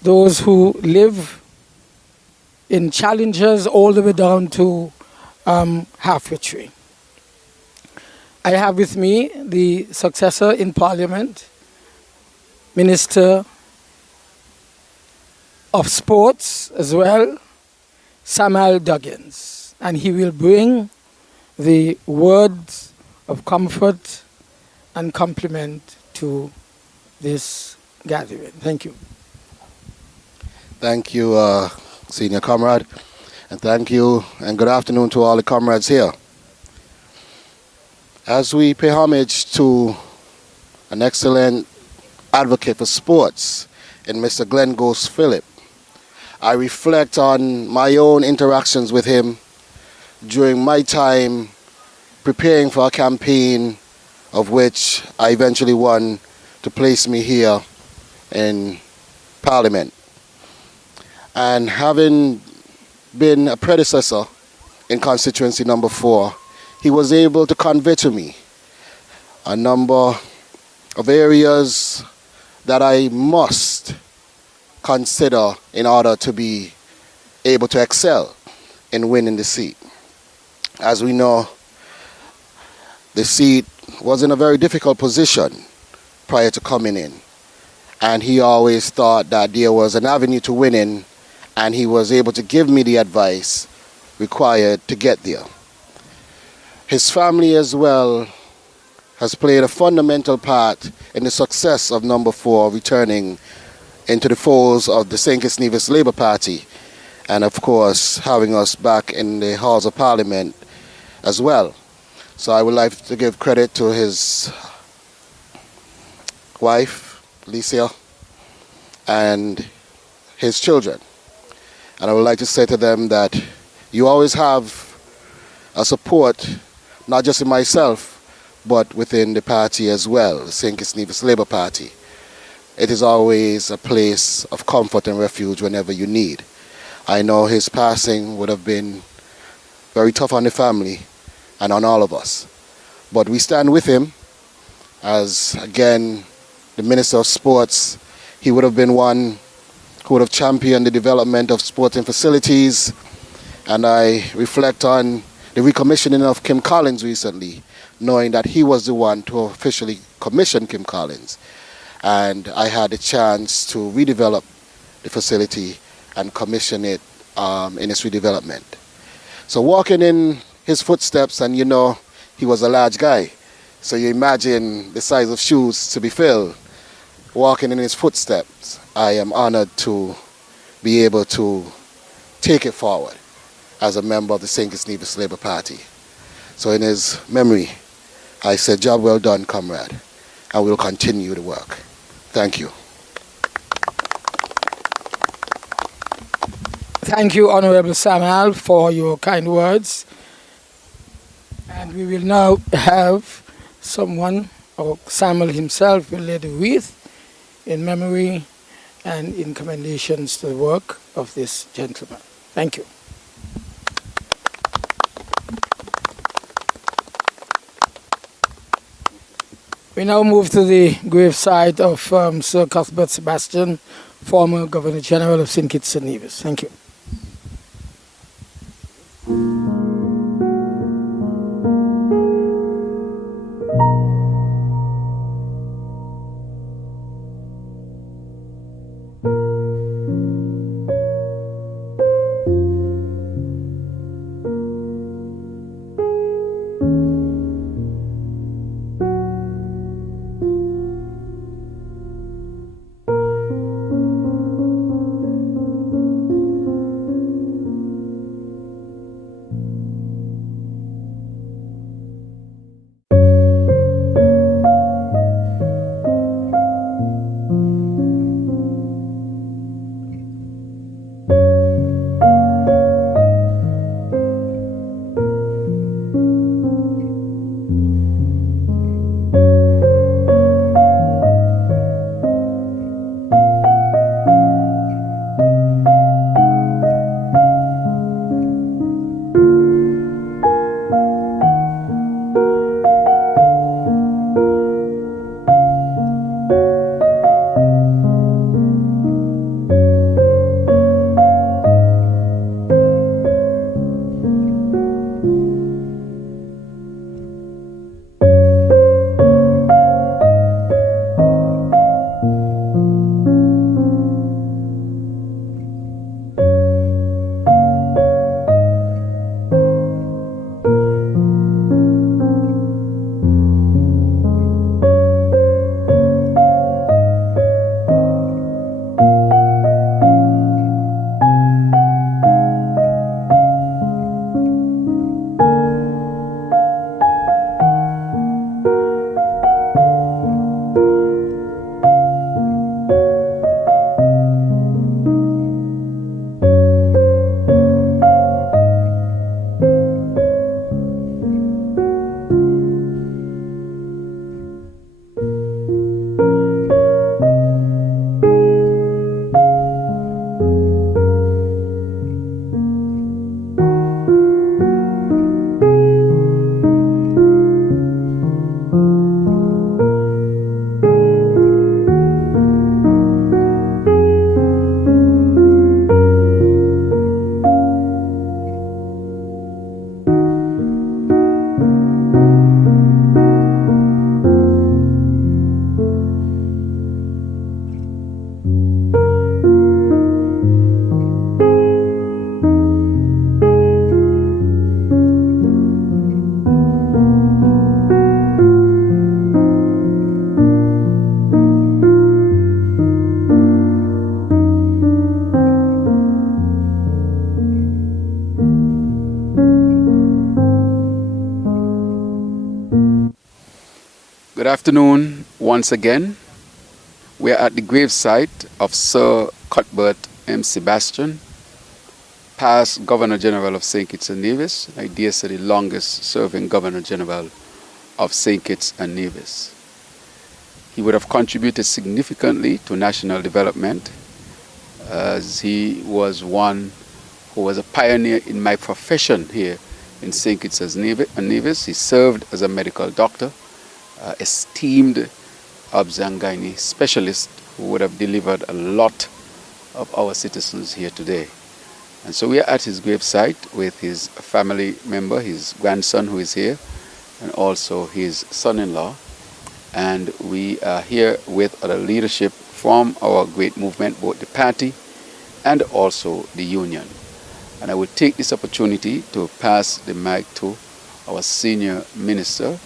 those who live in challenges all the way down to halfway tree. I have with me the successor in Parliament, Minister of Sports as well, Samuel Duggins, and he will bring the words of comfort and compliment to this gathering. Thank you. Thank you, Senior Comrade, and thank you and good afternoon to all the comrades here. As we pay homage to an excellent advocate for sports in Mr. Glen Phillip, I reflect on my own interactions with him during my time preparing for a campaign of which I eventually won to place me here in Parliament. And having been a predecessor in constituency number 4, he was able to convey to me a number of areas that I must consider in order to be able to excel in winning the seat. As we know, the seat was in a very difficult position prior to coming in, and he always thought that there was an avenue to winning, and he was able to give me the advice required to get there. His family as well has played a fundamental part in the success of number 4 returning into the folds of the St. Kitts-Nevis Labour Party, and of course having us back in the halls of Parliament as well. So I would like to give credit to his wife, Licia, and his children. And I would like to say to them that you always have a support, not just in myself, but within the party as well, the St. Kitts-Nevis Labour Party. It is always a place of comfort and refuge whenever you need. I know his passing would have been very tough on the family and on all of us. But we stand with him as, again, the Minister of Sports. He would have been one who would have championed the development of sporting facilities. And I reflect on the recommissioning of Kim Collins recently, knowing that he was the one to officially commission Kim Collins. And I had a chance to redevelop the facility and commission it in its redevelopment. So walking in his footsteps, and you know, he was a large guy. So you imagine the size of shoes to be filled. Walking in his footsteps, I am honored to be able to take it forward as a member of the St. Kitts-Nevis Labour Party. So in his memory, I said, job well done, comrade, and we'll continue the work. Thank you. Thank you, Honorable Samuel, for your kind words. And we will now have someone, or Samuel himself, will lay the wreath in memory and in commendations to the work of this gentleman. Thank you. We now move to the graveside of Sir Cuthbert Sebastian, former Governor General of St. Kitts and Nevis. Thank you. Good afternoon once again. We are at the gravesite of Sir Cuthbert M. Sebastian, past Governor General of St. Kitts and Nevis, I dare say the longest serving Governor General of St. Kitts and Nevis. He would have contributed significantly to national development, as he was one who was a pioneer in my profession here in St. Kitts and Nevis. He served as a medical doctor, esteemed obs-and-gynae specialist who would have delivered a lot of our citizens here today. And so we are at his gravesite with his family member, his grandson who is here, and also his son-in-law. And we are here with other leadership from our great movement, both the party and also the union. And I will take this opportunity to pass the mic to our senior minister,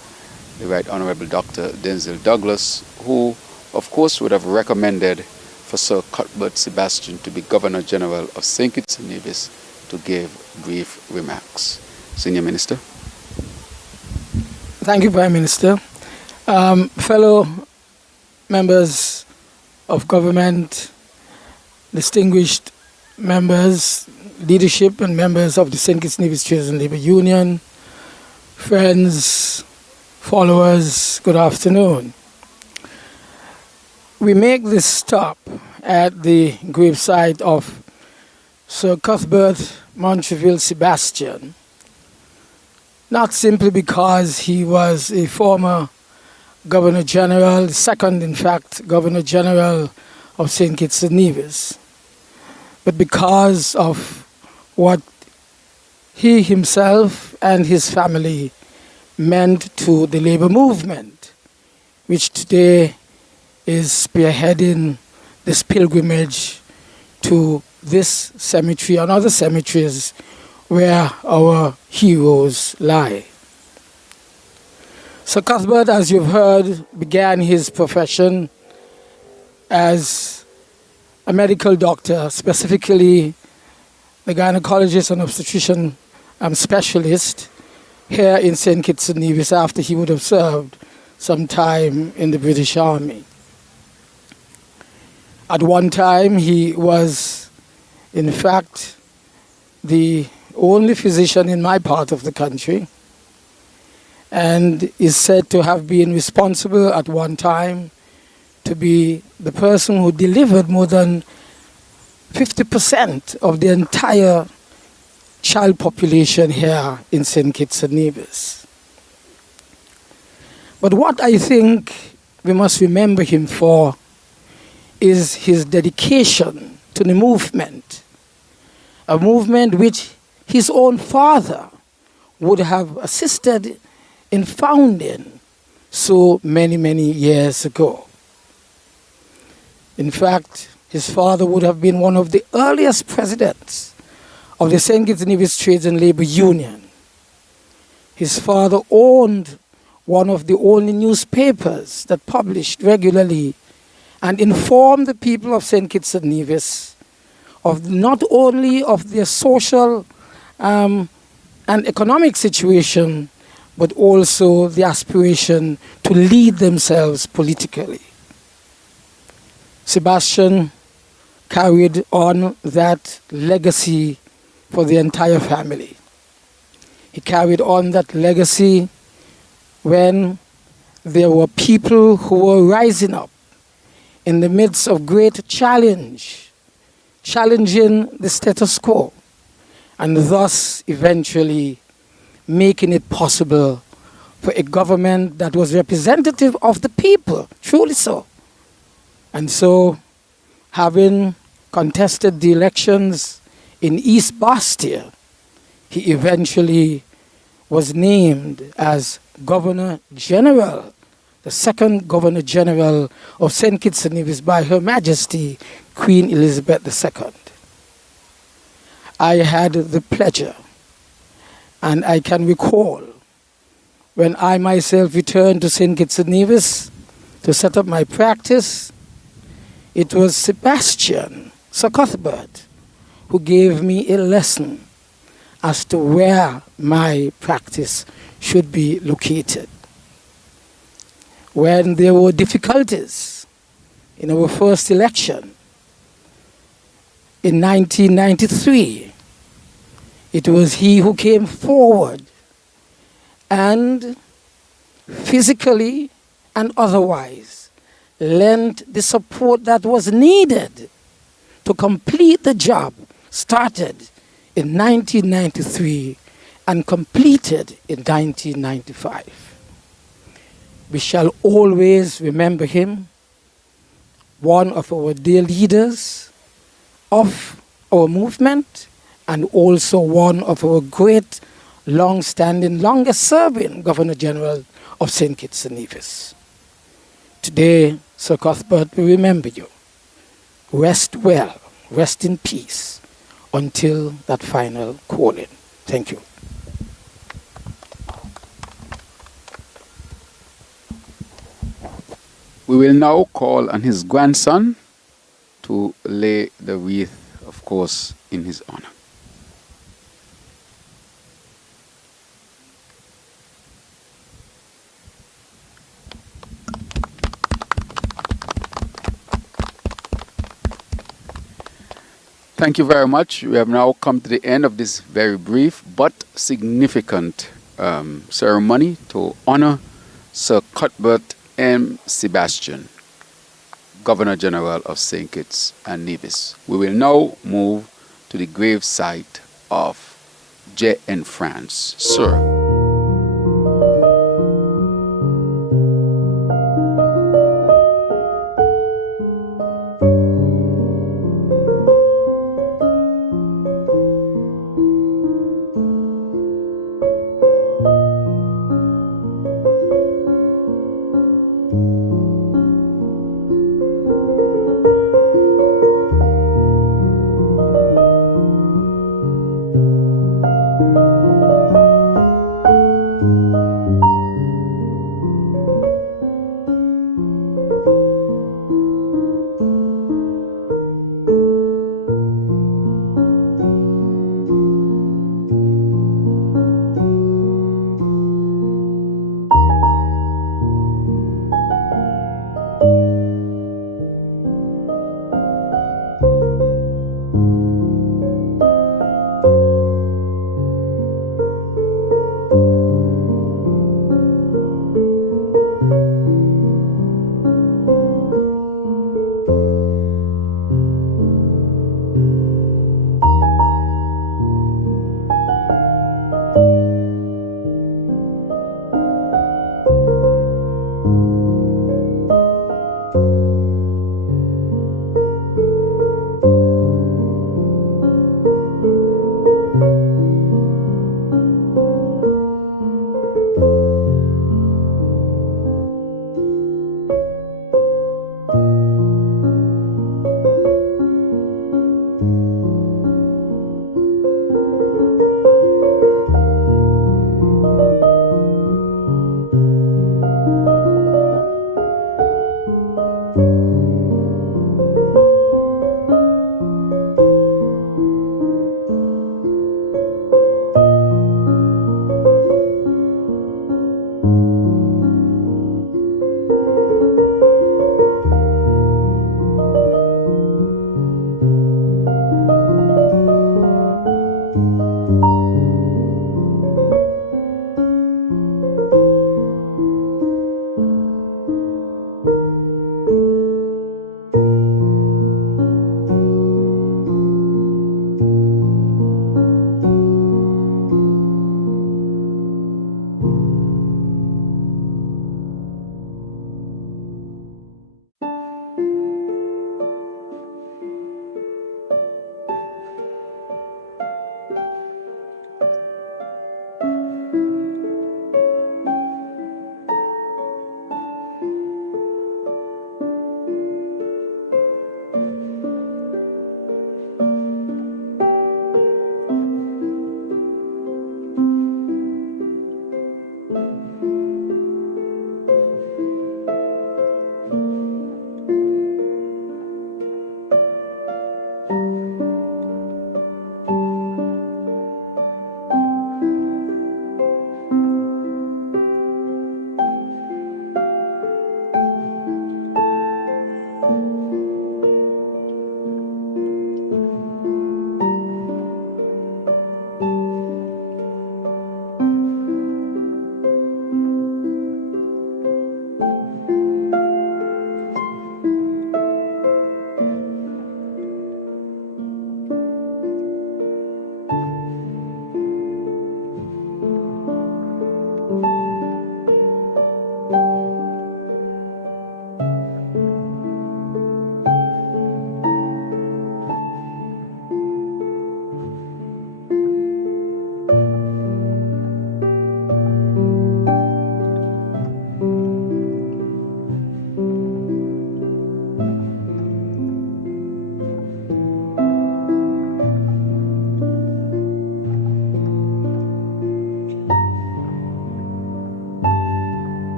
the Right Honorable Dr. Denzel Douglas, who of course would have recommended for Sir Cuthbert Sebastian to be Governor General of St. Kitts and Nevis to give brief remarks. Senior Minister. Thank you, Prime Minister. Fellow members of government, distinguished members, leadership and members of the St. Kitts-Nevis Trades and Labour Union, friends, followers, good afternoon. We make this stop at the gravesite of Sir Cuthbert Montrevel Sebastian, not simply because he was a former Governor General, the second, in fact, Governor General of St. Kitts and Nevis, but because of what he himself and his family meant to the labor movement, which today is spearheading this pilgrimage to this cemetery and other cemeteries where our heroes lie. Sir Cuthbert, as you've heard, began his profession as a medical doctor, specifically the gynecologist and obstetrician specialist here in St. Kitts and Nevis after he would have served some time in the British Army. At one time, he was, in fact, the only physician in my part of the country, and is said to have been responsible at one time to be the person who delivered more than 50% of the entire child population here in St. Kitts and Nevis. But what I think we must remember him for is his dedication to the movement, a movement which his own father would have assisted in founding so many, many years ago. In fact, his father would have been one of the earliest presidents of the St. Kitts-Nevis Trades and Labour Union. His father owned one of the only newspapers that published regularly and informed the people of St. Kitts and Nevis of not only of their social and economic situation, but also the aspiration to lead themselves politically. Sebastian carried on that legacy for the entire family. He carried on that legacy when there were people who were rising up in the midst of great challenge, challenging the status quo, and thus eventually making it possible for a government that was representative of the people, truly so. And so, having contested the elections in East Bastia, he eventually was named as Governor General, the second Governor General of St. Kitts and Nevis by Her Majesty Queen Elizabeth II. I had the pleasure, and I can recall, when I myself returned to St. Kitts and Nevis to set up my practice, it was Sebastian, Sir Cuthbert, who gave me a lesson as to where my practice should be located. when there were difficulties in our first election in 1993. It was he who came forward and physically and otherwise lent the support that was needed to complete the job started in 1993 and completed in 1995. We shall always remember him, one of our dear leaders of our movement, and also one of our great, long-standing, longest-serving Governor General of St. Kitts-Nevis. Today, Sir Cuthbert, we remember you. Rest well, rest in peace, until that final calling. Thank you. We will now call on his grandson to lay the wreath, of course, in his honor. Thank you very much. We have now come to the end of this very brief but significant ceremony to honor Sir Cuthbert M. Sebastian, Governor General of St. Kitts and Nevis. We will now move to the grave site of J.N. France. Sir.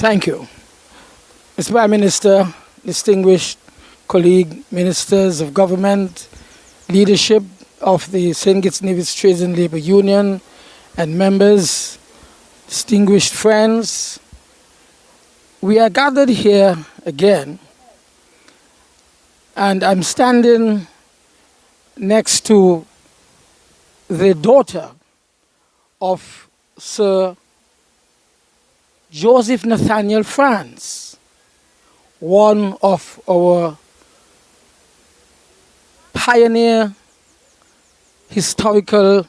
Thank you. Mr. Prime Minister, distinguished colleague, ministers of government, leadership of the St. Kitts-Nevis Trades and Labour Union, and members, distinguished friends, we are gathered here again, and I'm standing next to the daughter of Sir Joseph Nathaniel France, one of our pioneer historical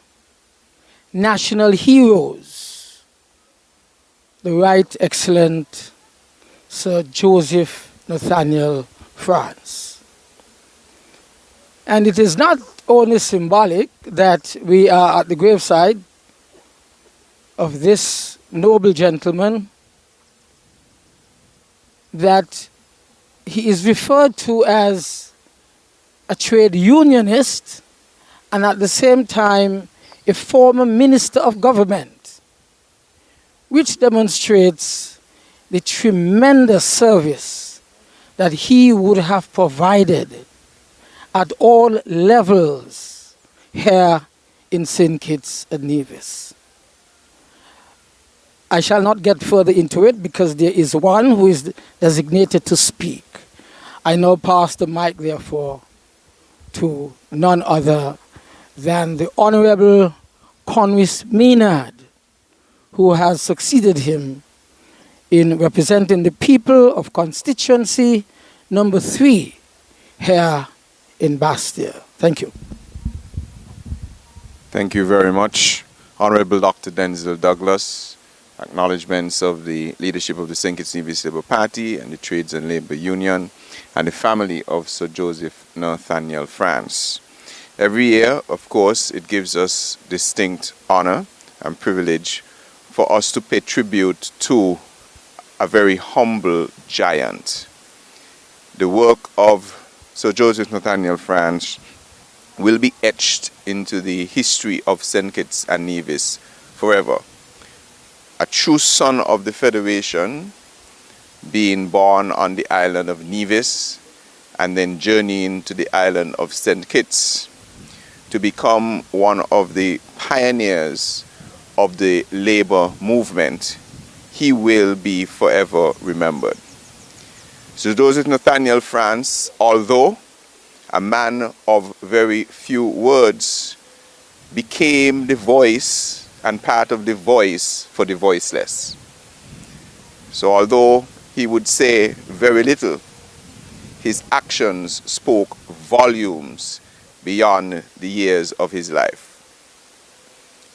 national heroes, the Right Excellent Sir Joseph Nathaniel France. And it is not only symbolic that we are at the graveside of this noble gentleman, that he is referred to as a trade unionist and at the same time a former minister of government, which demonstrates the tremendous service that he would have provided at all levels here in St. Kitts and Nevis. I shall not get further into it because there is one who is designated to speak. I now pass the mic, therefore, to none other than the Honorable Conwys Maynard, who has succeeded him in representing the people of constituency number 3 here in Bastia. Thank you. Thank you very much, Honorable Dr. Denzel Douglas. Acknowledgements of the leadership of the St. Kitts-Nevis Labour Party and the Trades and Labour Union and the family of Sir Joseph Nathaniel France. Every year, of course, it gives us distinct honor and privilege for us to pay tribute to a very humble giant. The work of Sir Joseph Nathaniel France will be etched into the history of St. Kitts and Nevis forever. A true son of the Federation, being born on the island of Nevis and then journeying to the island of St. Kitts to become one of the pioneers of the labor movement, he will be forever remembered. Sir Joseph Nathaniel France, although a man of very few words, became the voice and part of the voice for the voiceless. So although he would say very little, his actions spoke volumes beyond the years of his life.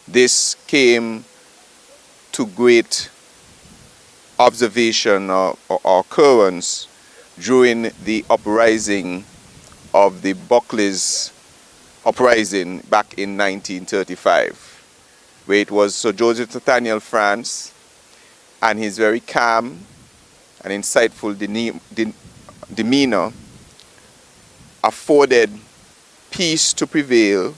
This came to great observation or occurrence during the uprising of the Buckley's uprising back in 1935, where it was Sir Joseph Nathaniel France and his very calm and insightful demeanor afforded peace to prevail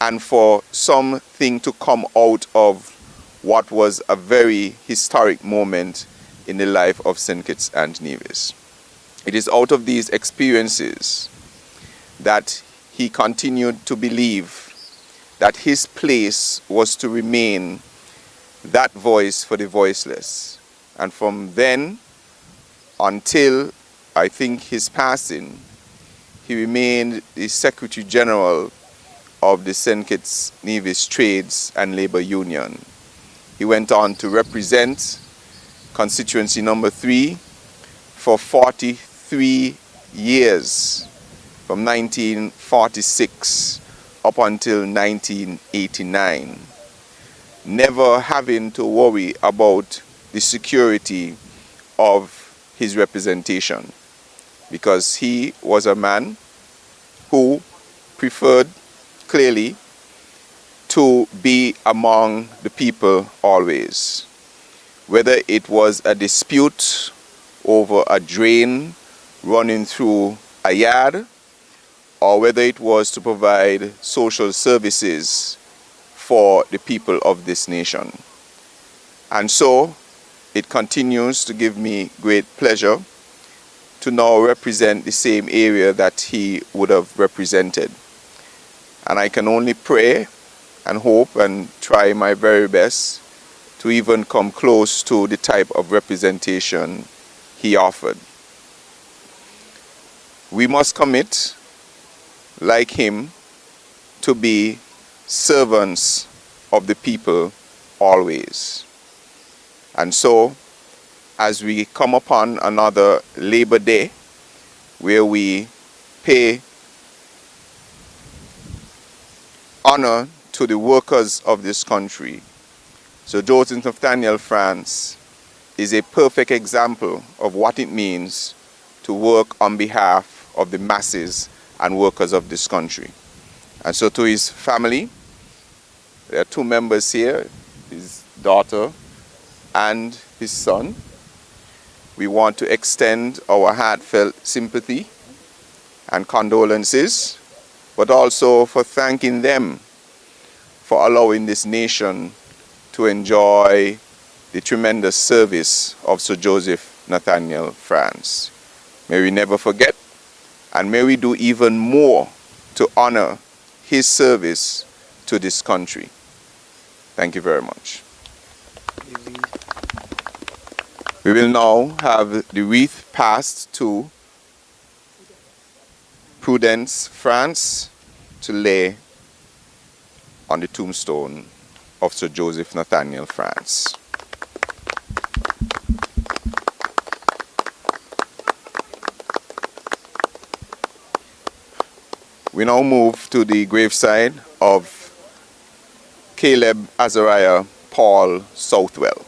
and for something to come out of what was a very historic moment in the life of St. Kitts and Nevis. It is out of these experiences that he continued to believe that his place was to remain that voice for the voiceless. And from then until, I think, his passing, he remained the Secretary General of the St. Kitts-Nevis Trades and Labour Union. He went on to represent constituency number 3 for 43 years, from 1946 up until 1989, never having to worry about the security of his representation, because he was a man who preferred clearly to be among the people always. Whether it was a dispute over a drain running through a yard, or whether it was to provide social services for the people of this nation. And so it continues to give me great pleasure to now represent the same area that he would have represented. And I can only pray and hope and try my very best to even come close to the type of representation he offered. We must commit, like him, to be servants of the people always. And so, as we come upon another Labor Day, where we pay honor to the workers of this country, Sir Joseph Nathaniel France is a perfect example of what it means to work on behalf of the masses and workers of this country. And so to his family, there are two members here, his daughter and his son. We want to extend our heartfelt sympathy and condolences, but also for thanking them for allowing this nation to enjoy the tremendous service of Sir Joseph Nathaniel France. May we never forget, and may we do even more to honor his service to this country. Thank you very much. We will now have the wreath passed to Prudence France to lay on the tombstone of Sir Joseph Nathaniel France. We now move to the graveside of Caleb Azariah Paul Southwell.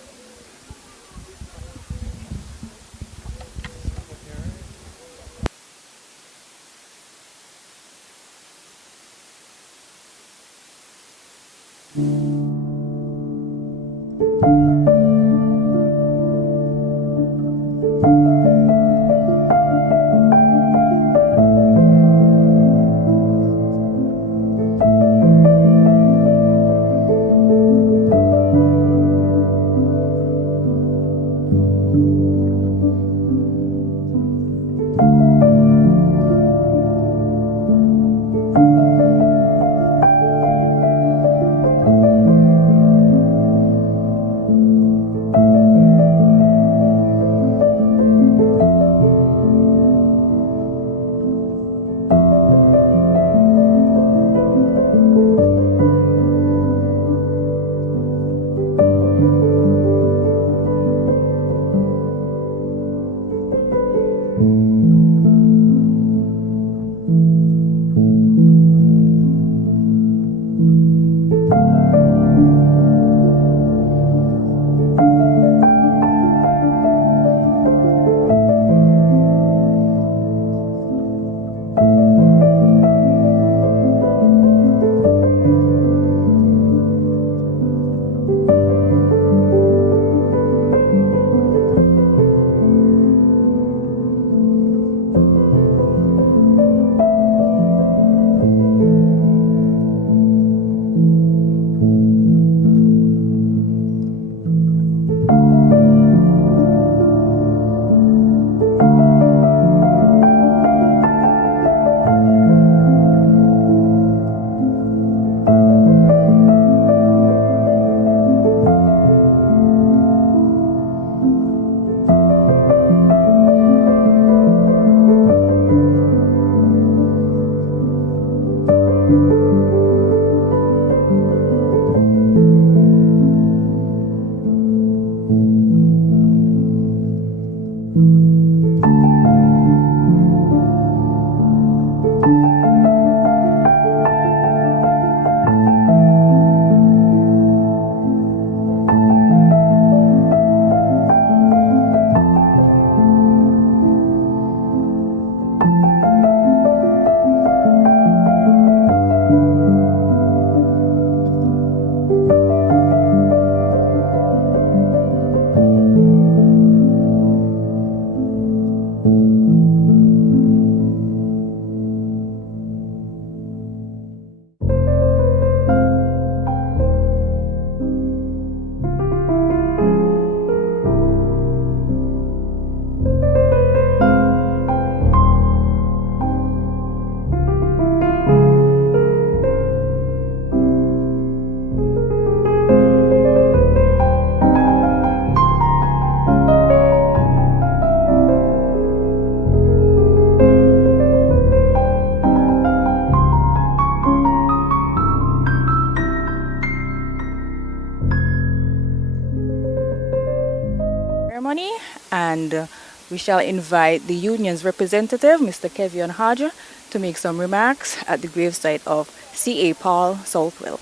ceremony, and we shall invite the union's representative, Mr. Kevion Hodge, to make some remarks at the gravesite of C.A. Paul Southwell.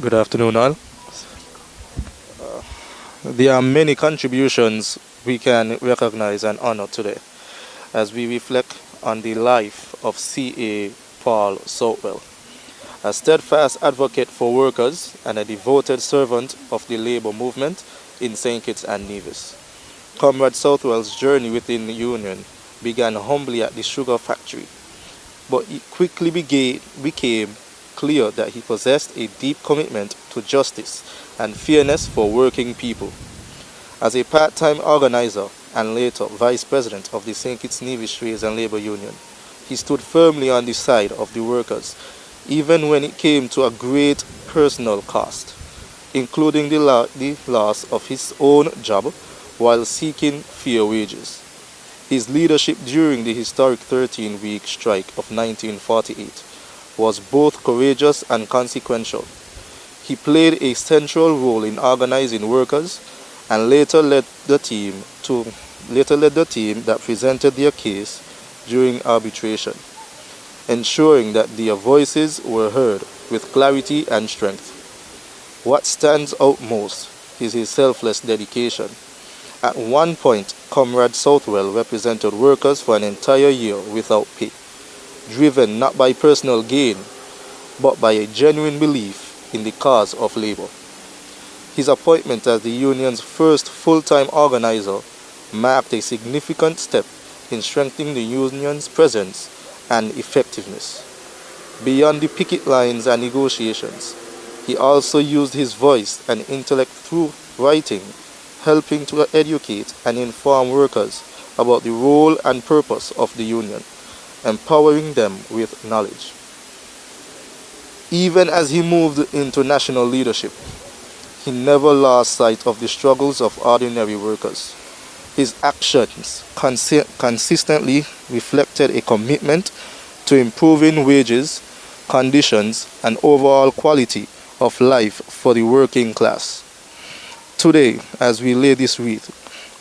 Good afternoon, all. There are many contributions we can recognize and honor today as we reflect on the life of C.A. Paul Southwell, a steadfast advocate for workers and a devoted servant of the labor movement in St. Kitts and Nevis. Comrade Southwell's journey within the Union began humbly at the sugar factory, but it quickly became clear that he possessed a deep commitment to justice and fairness for working people. As a part-time organizer and later vice president of the St. Kitts-Nevis Trades and Labor Union, he stood firmly on the side of the workers, even when it came to a great personal cost, including the loss of his own job while seeking fair wages. His leadership during the historic 13-week strike of 1948 was both courageous and consequential. He played a central role in organizing workers and later led the team that presented their case during arbitration, ensuring that their voices were heard with clarity and strength. What stands out most is his selfless dedication. At one point, Comrade Southwell represented workers for an entire year without pay, driven not by personal gain, but by a genuine belief in the cause of labor. His appointment as the union's first full-time organizer marked a significant step in strengthening the union's presence and effectiveness. Beyond the picket lines and negotiations, he also used his voice and intellect through writing, helping to educate and inform workers about the role and purpose of the union, empowering them with knowledge. Even as he moved into national leadership, he never lost sight of the struggles of ordinary workers. His actions consistently reflected a commitment to improving wages, conditions, and overall quality of life for the working class. Today, as we lay this wreath,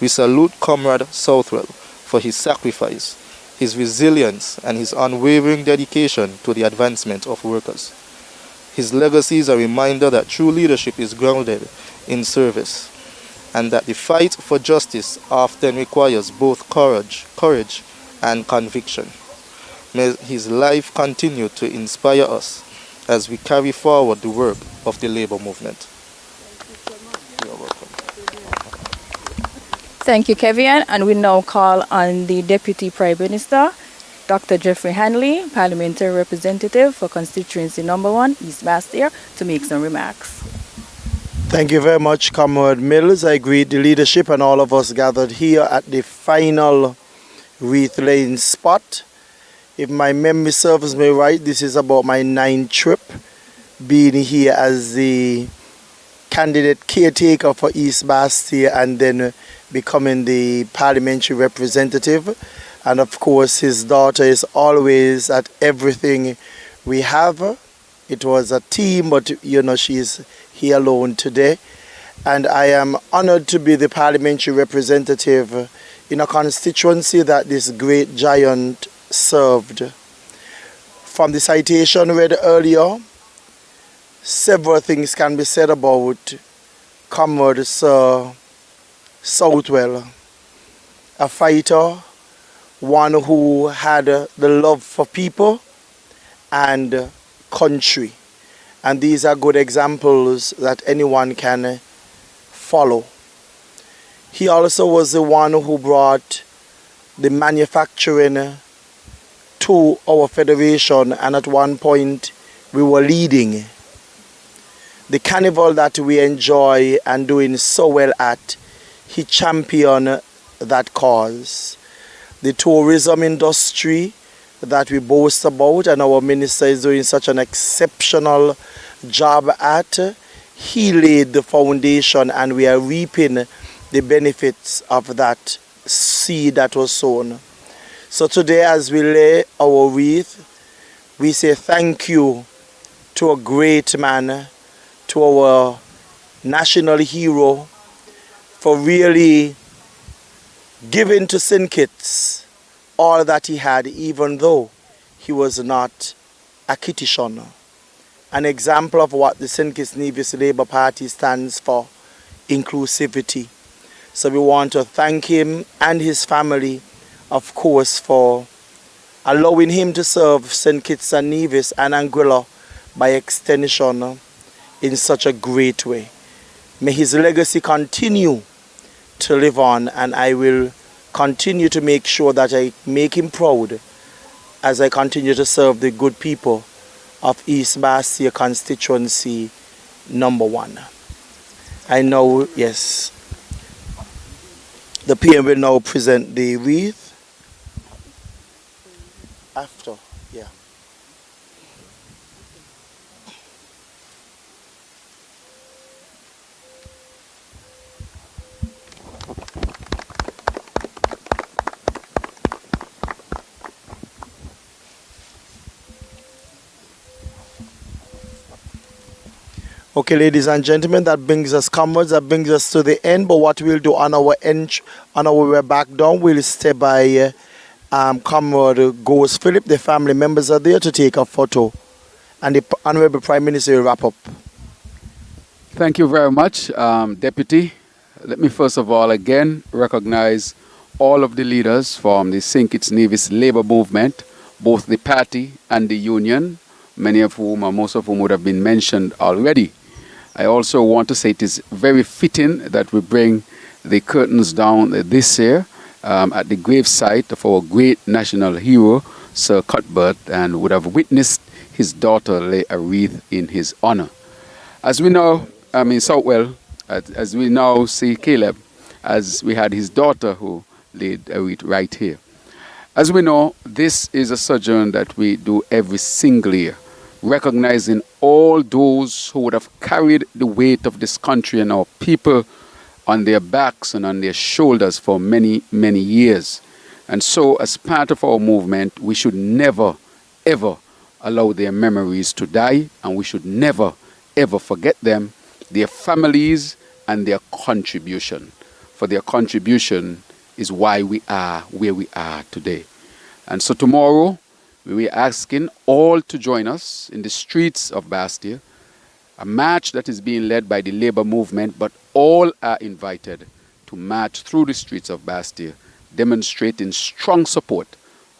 we salute Comrade Southwell for his sacrifice, his resilience, and his unwavering dedication to the advancement of workers. His legacy is a reminder that true leadership is grounded in service, and that the fight for justice often requires both courage and conviction. May his life continue to inspire us as we carry forward the work of the labor movement. You're welcome. Thank you, Kevion. And we now call on the Deputy Prime Minister, Dr. Jeffrey Hanley, Parliamentary Representative for Constituency Number 1, East Bastia, to make some remarks. Thank you very much, Comrade Mills. I greet the leadership and all of us gathered here at the final wreath laying spot. If my memory serves me right, this is about my 9th trip being here as the candidate caretaker for East Bastia and then becoming the parliamentary representative. And of course, his daughter is always at everything we have. It was a team, but you know, she's here alone today. And I am honored to be the parliamentary representative in a constituency that this great giant served. From the citation read earlier, several things can be said about Comrade Sir Southwell, a fighter, one who had the love for people and country. And these are good examples that anyone can follow. He also was the one who brought the manufacturing to our federation, and at one point we were leading. The carnival that we enjoy and doing so well at, he championed that cause. The tourism industry that we boast about and our minister is doing such an exceptional job at, he laid the foundation and we are reaping the benefits of that seed that was sown. So today as we lay our wreath, we say thank you to a great man, to our national hero, for really giving to St. Kitts all that he had, even though he was not a Kittitianer. An example of what the St. Kitts-Nevis Labour Party stands for, inclusivity. So we want to thank him and his family, of course, for allowing him to serve St. Kitts and Nevis and Anguilla by extension in such a great way. May his legacy continue to live on, and I will continue to make sure that I make him proud as I continue to serve the good people of East Bastia constituency number 1. I know, yes, the PM will now present the wreath. After, yeah. Okay, ladies and gentlemen, that brings us, comrades, that brings us to the end. But what we'll do on our end, on our way back down, we'll stay by Comrade Goes Phillip. The family members are there to take a photo, and the Honorable Prime Minister will wrap up. Thank you very much, Deputy. Let me first of all again recognize all of the leaders from the St. Kitts-Nevis Labour Movement, both the party and the union, many of whom or most of whom would have been mentioned already. I also want to say it is very fitting that we bring the curtains down this year at the gravesite of our great national hero, Sir Cuthbert, and would have witnessed his daughter lay a wreath in his honor. As we know, Southwell, as we now see Caleb, as we had his daughter who laid a wreath right here. As we know, this is a sojourn that we do every single year, recognizing all those who would have carried the weight of this country and our people on their backs and on their shoulders for many, many years. And so, as part of our movement, we should never, ever allow their memories to die, and we should never, ever forget them, their families, and their contribution. For their contribution is why we are where we are today. And so tomorrow, we are asking all to join us in the streets of Bastia, a march that is being led by the labor movement, but all are invited to march through the streets of Bastia, demonstrating strong support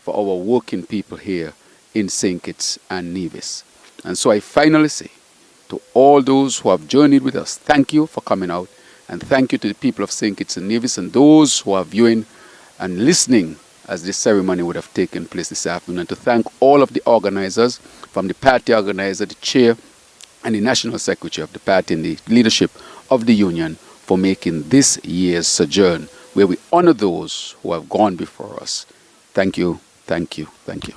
for our working people here in St. Kitts and Nevis. And so I finally say to all those who have journeyed with us, thank you for coming out, and thank you to the people of St. Kitts and Nevis and those who are viewing and listening as this ceremony would have taken place this afternoon, and to thank all of the organizers, from the party organizer, the chair, and the national secretary of the party and the leadership of the union for making this year's sojourn where we honor those who have gone before us. Thank you, thank you, thank you.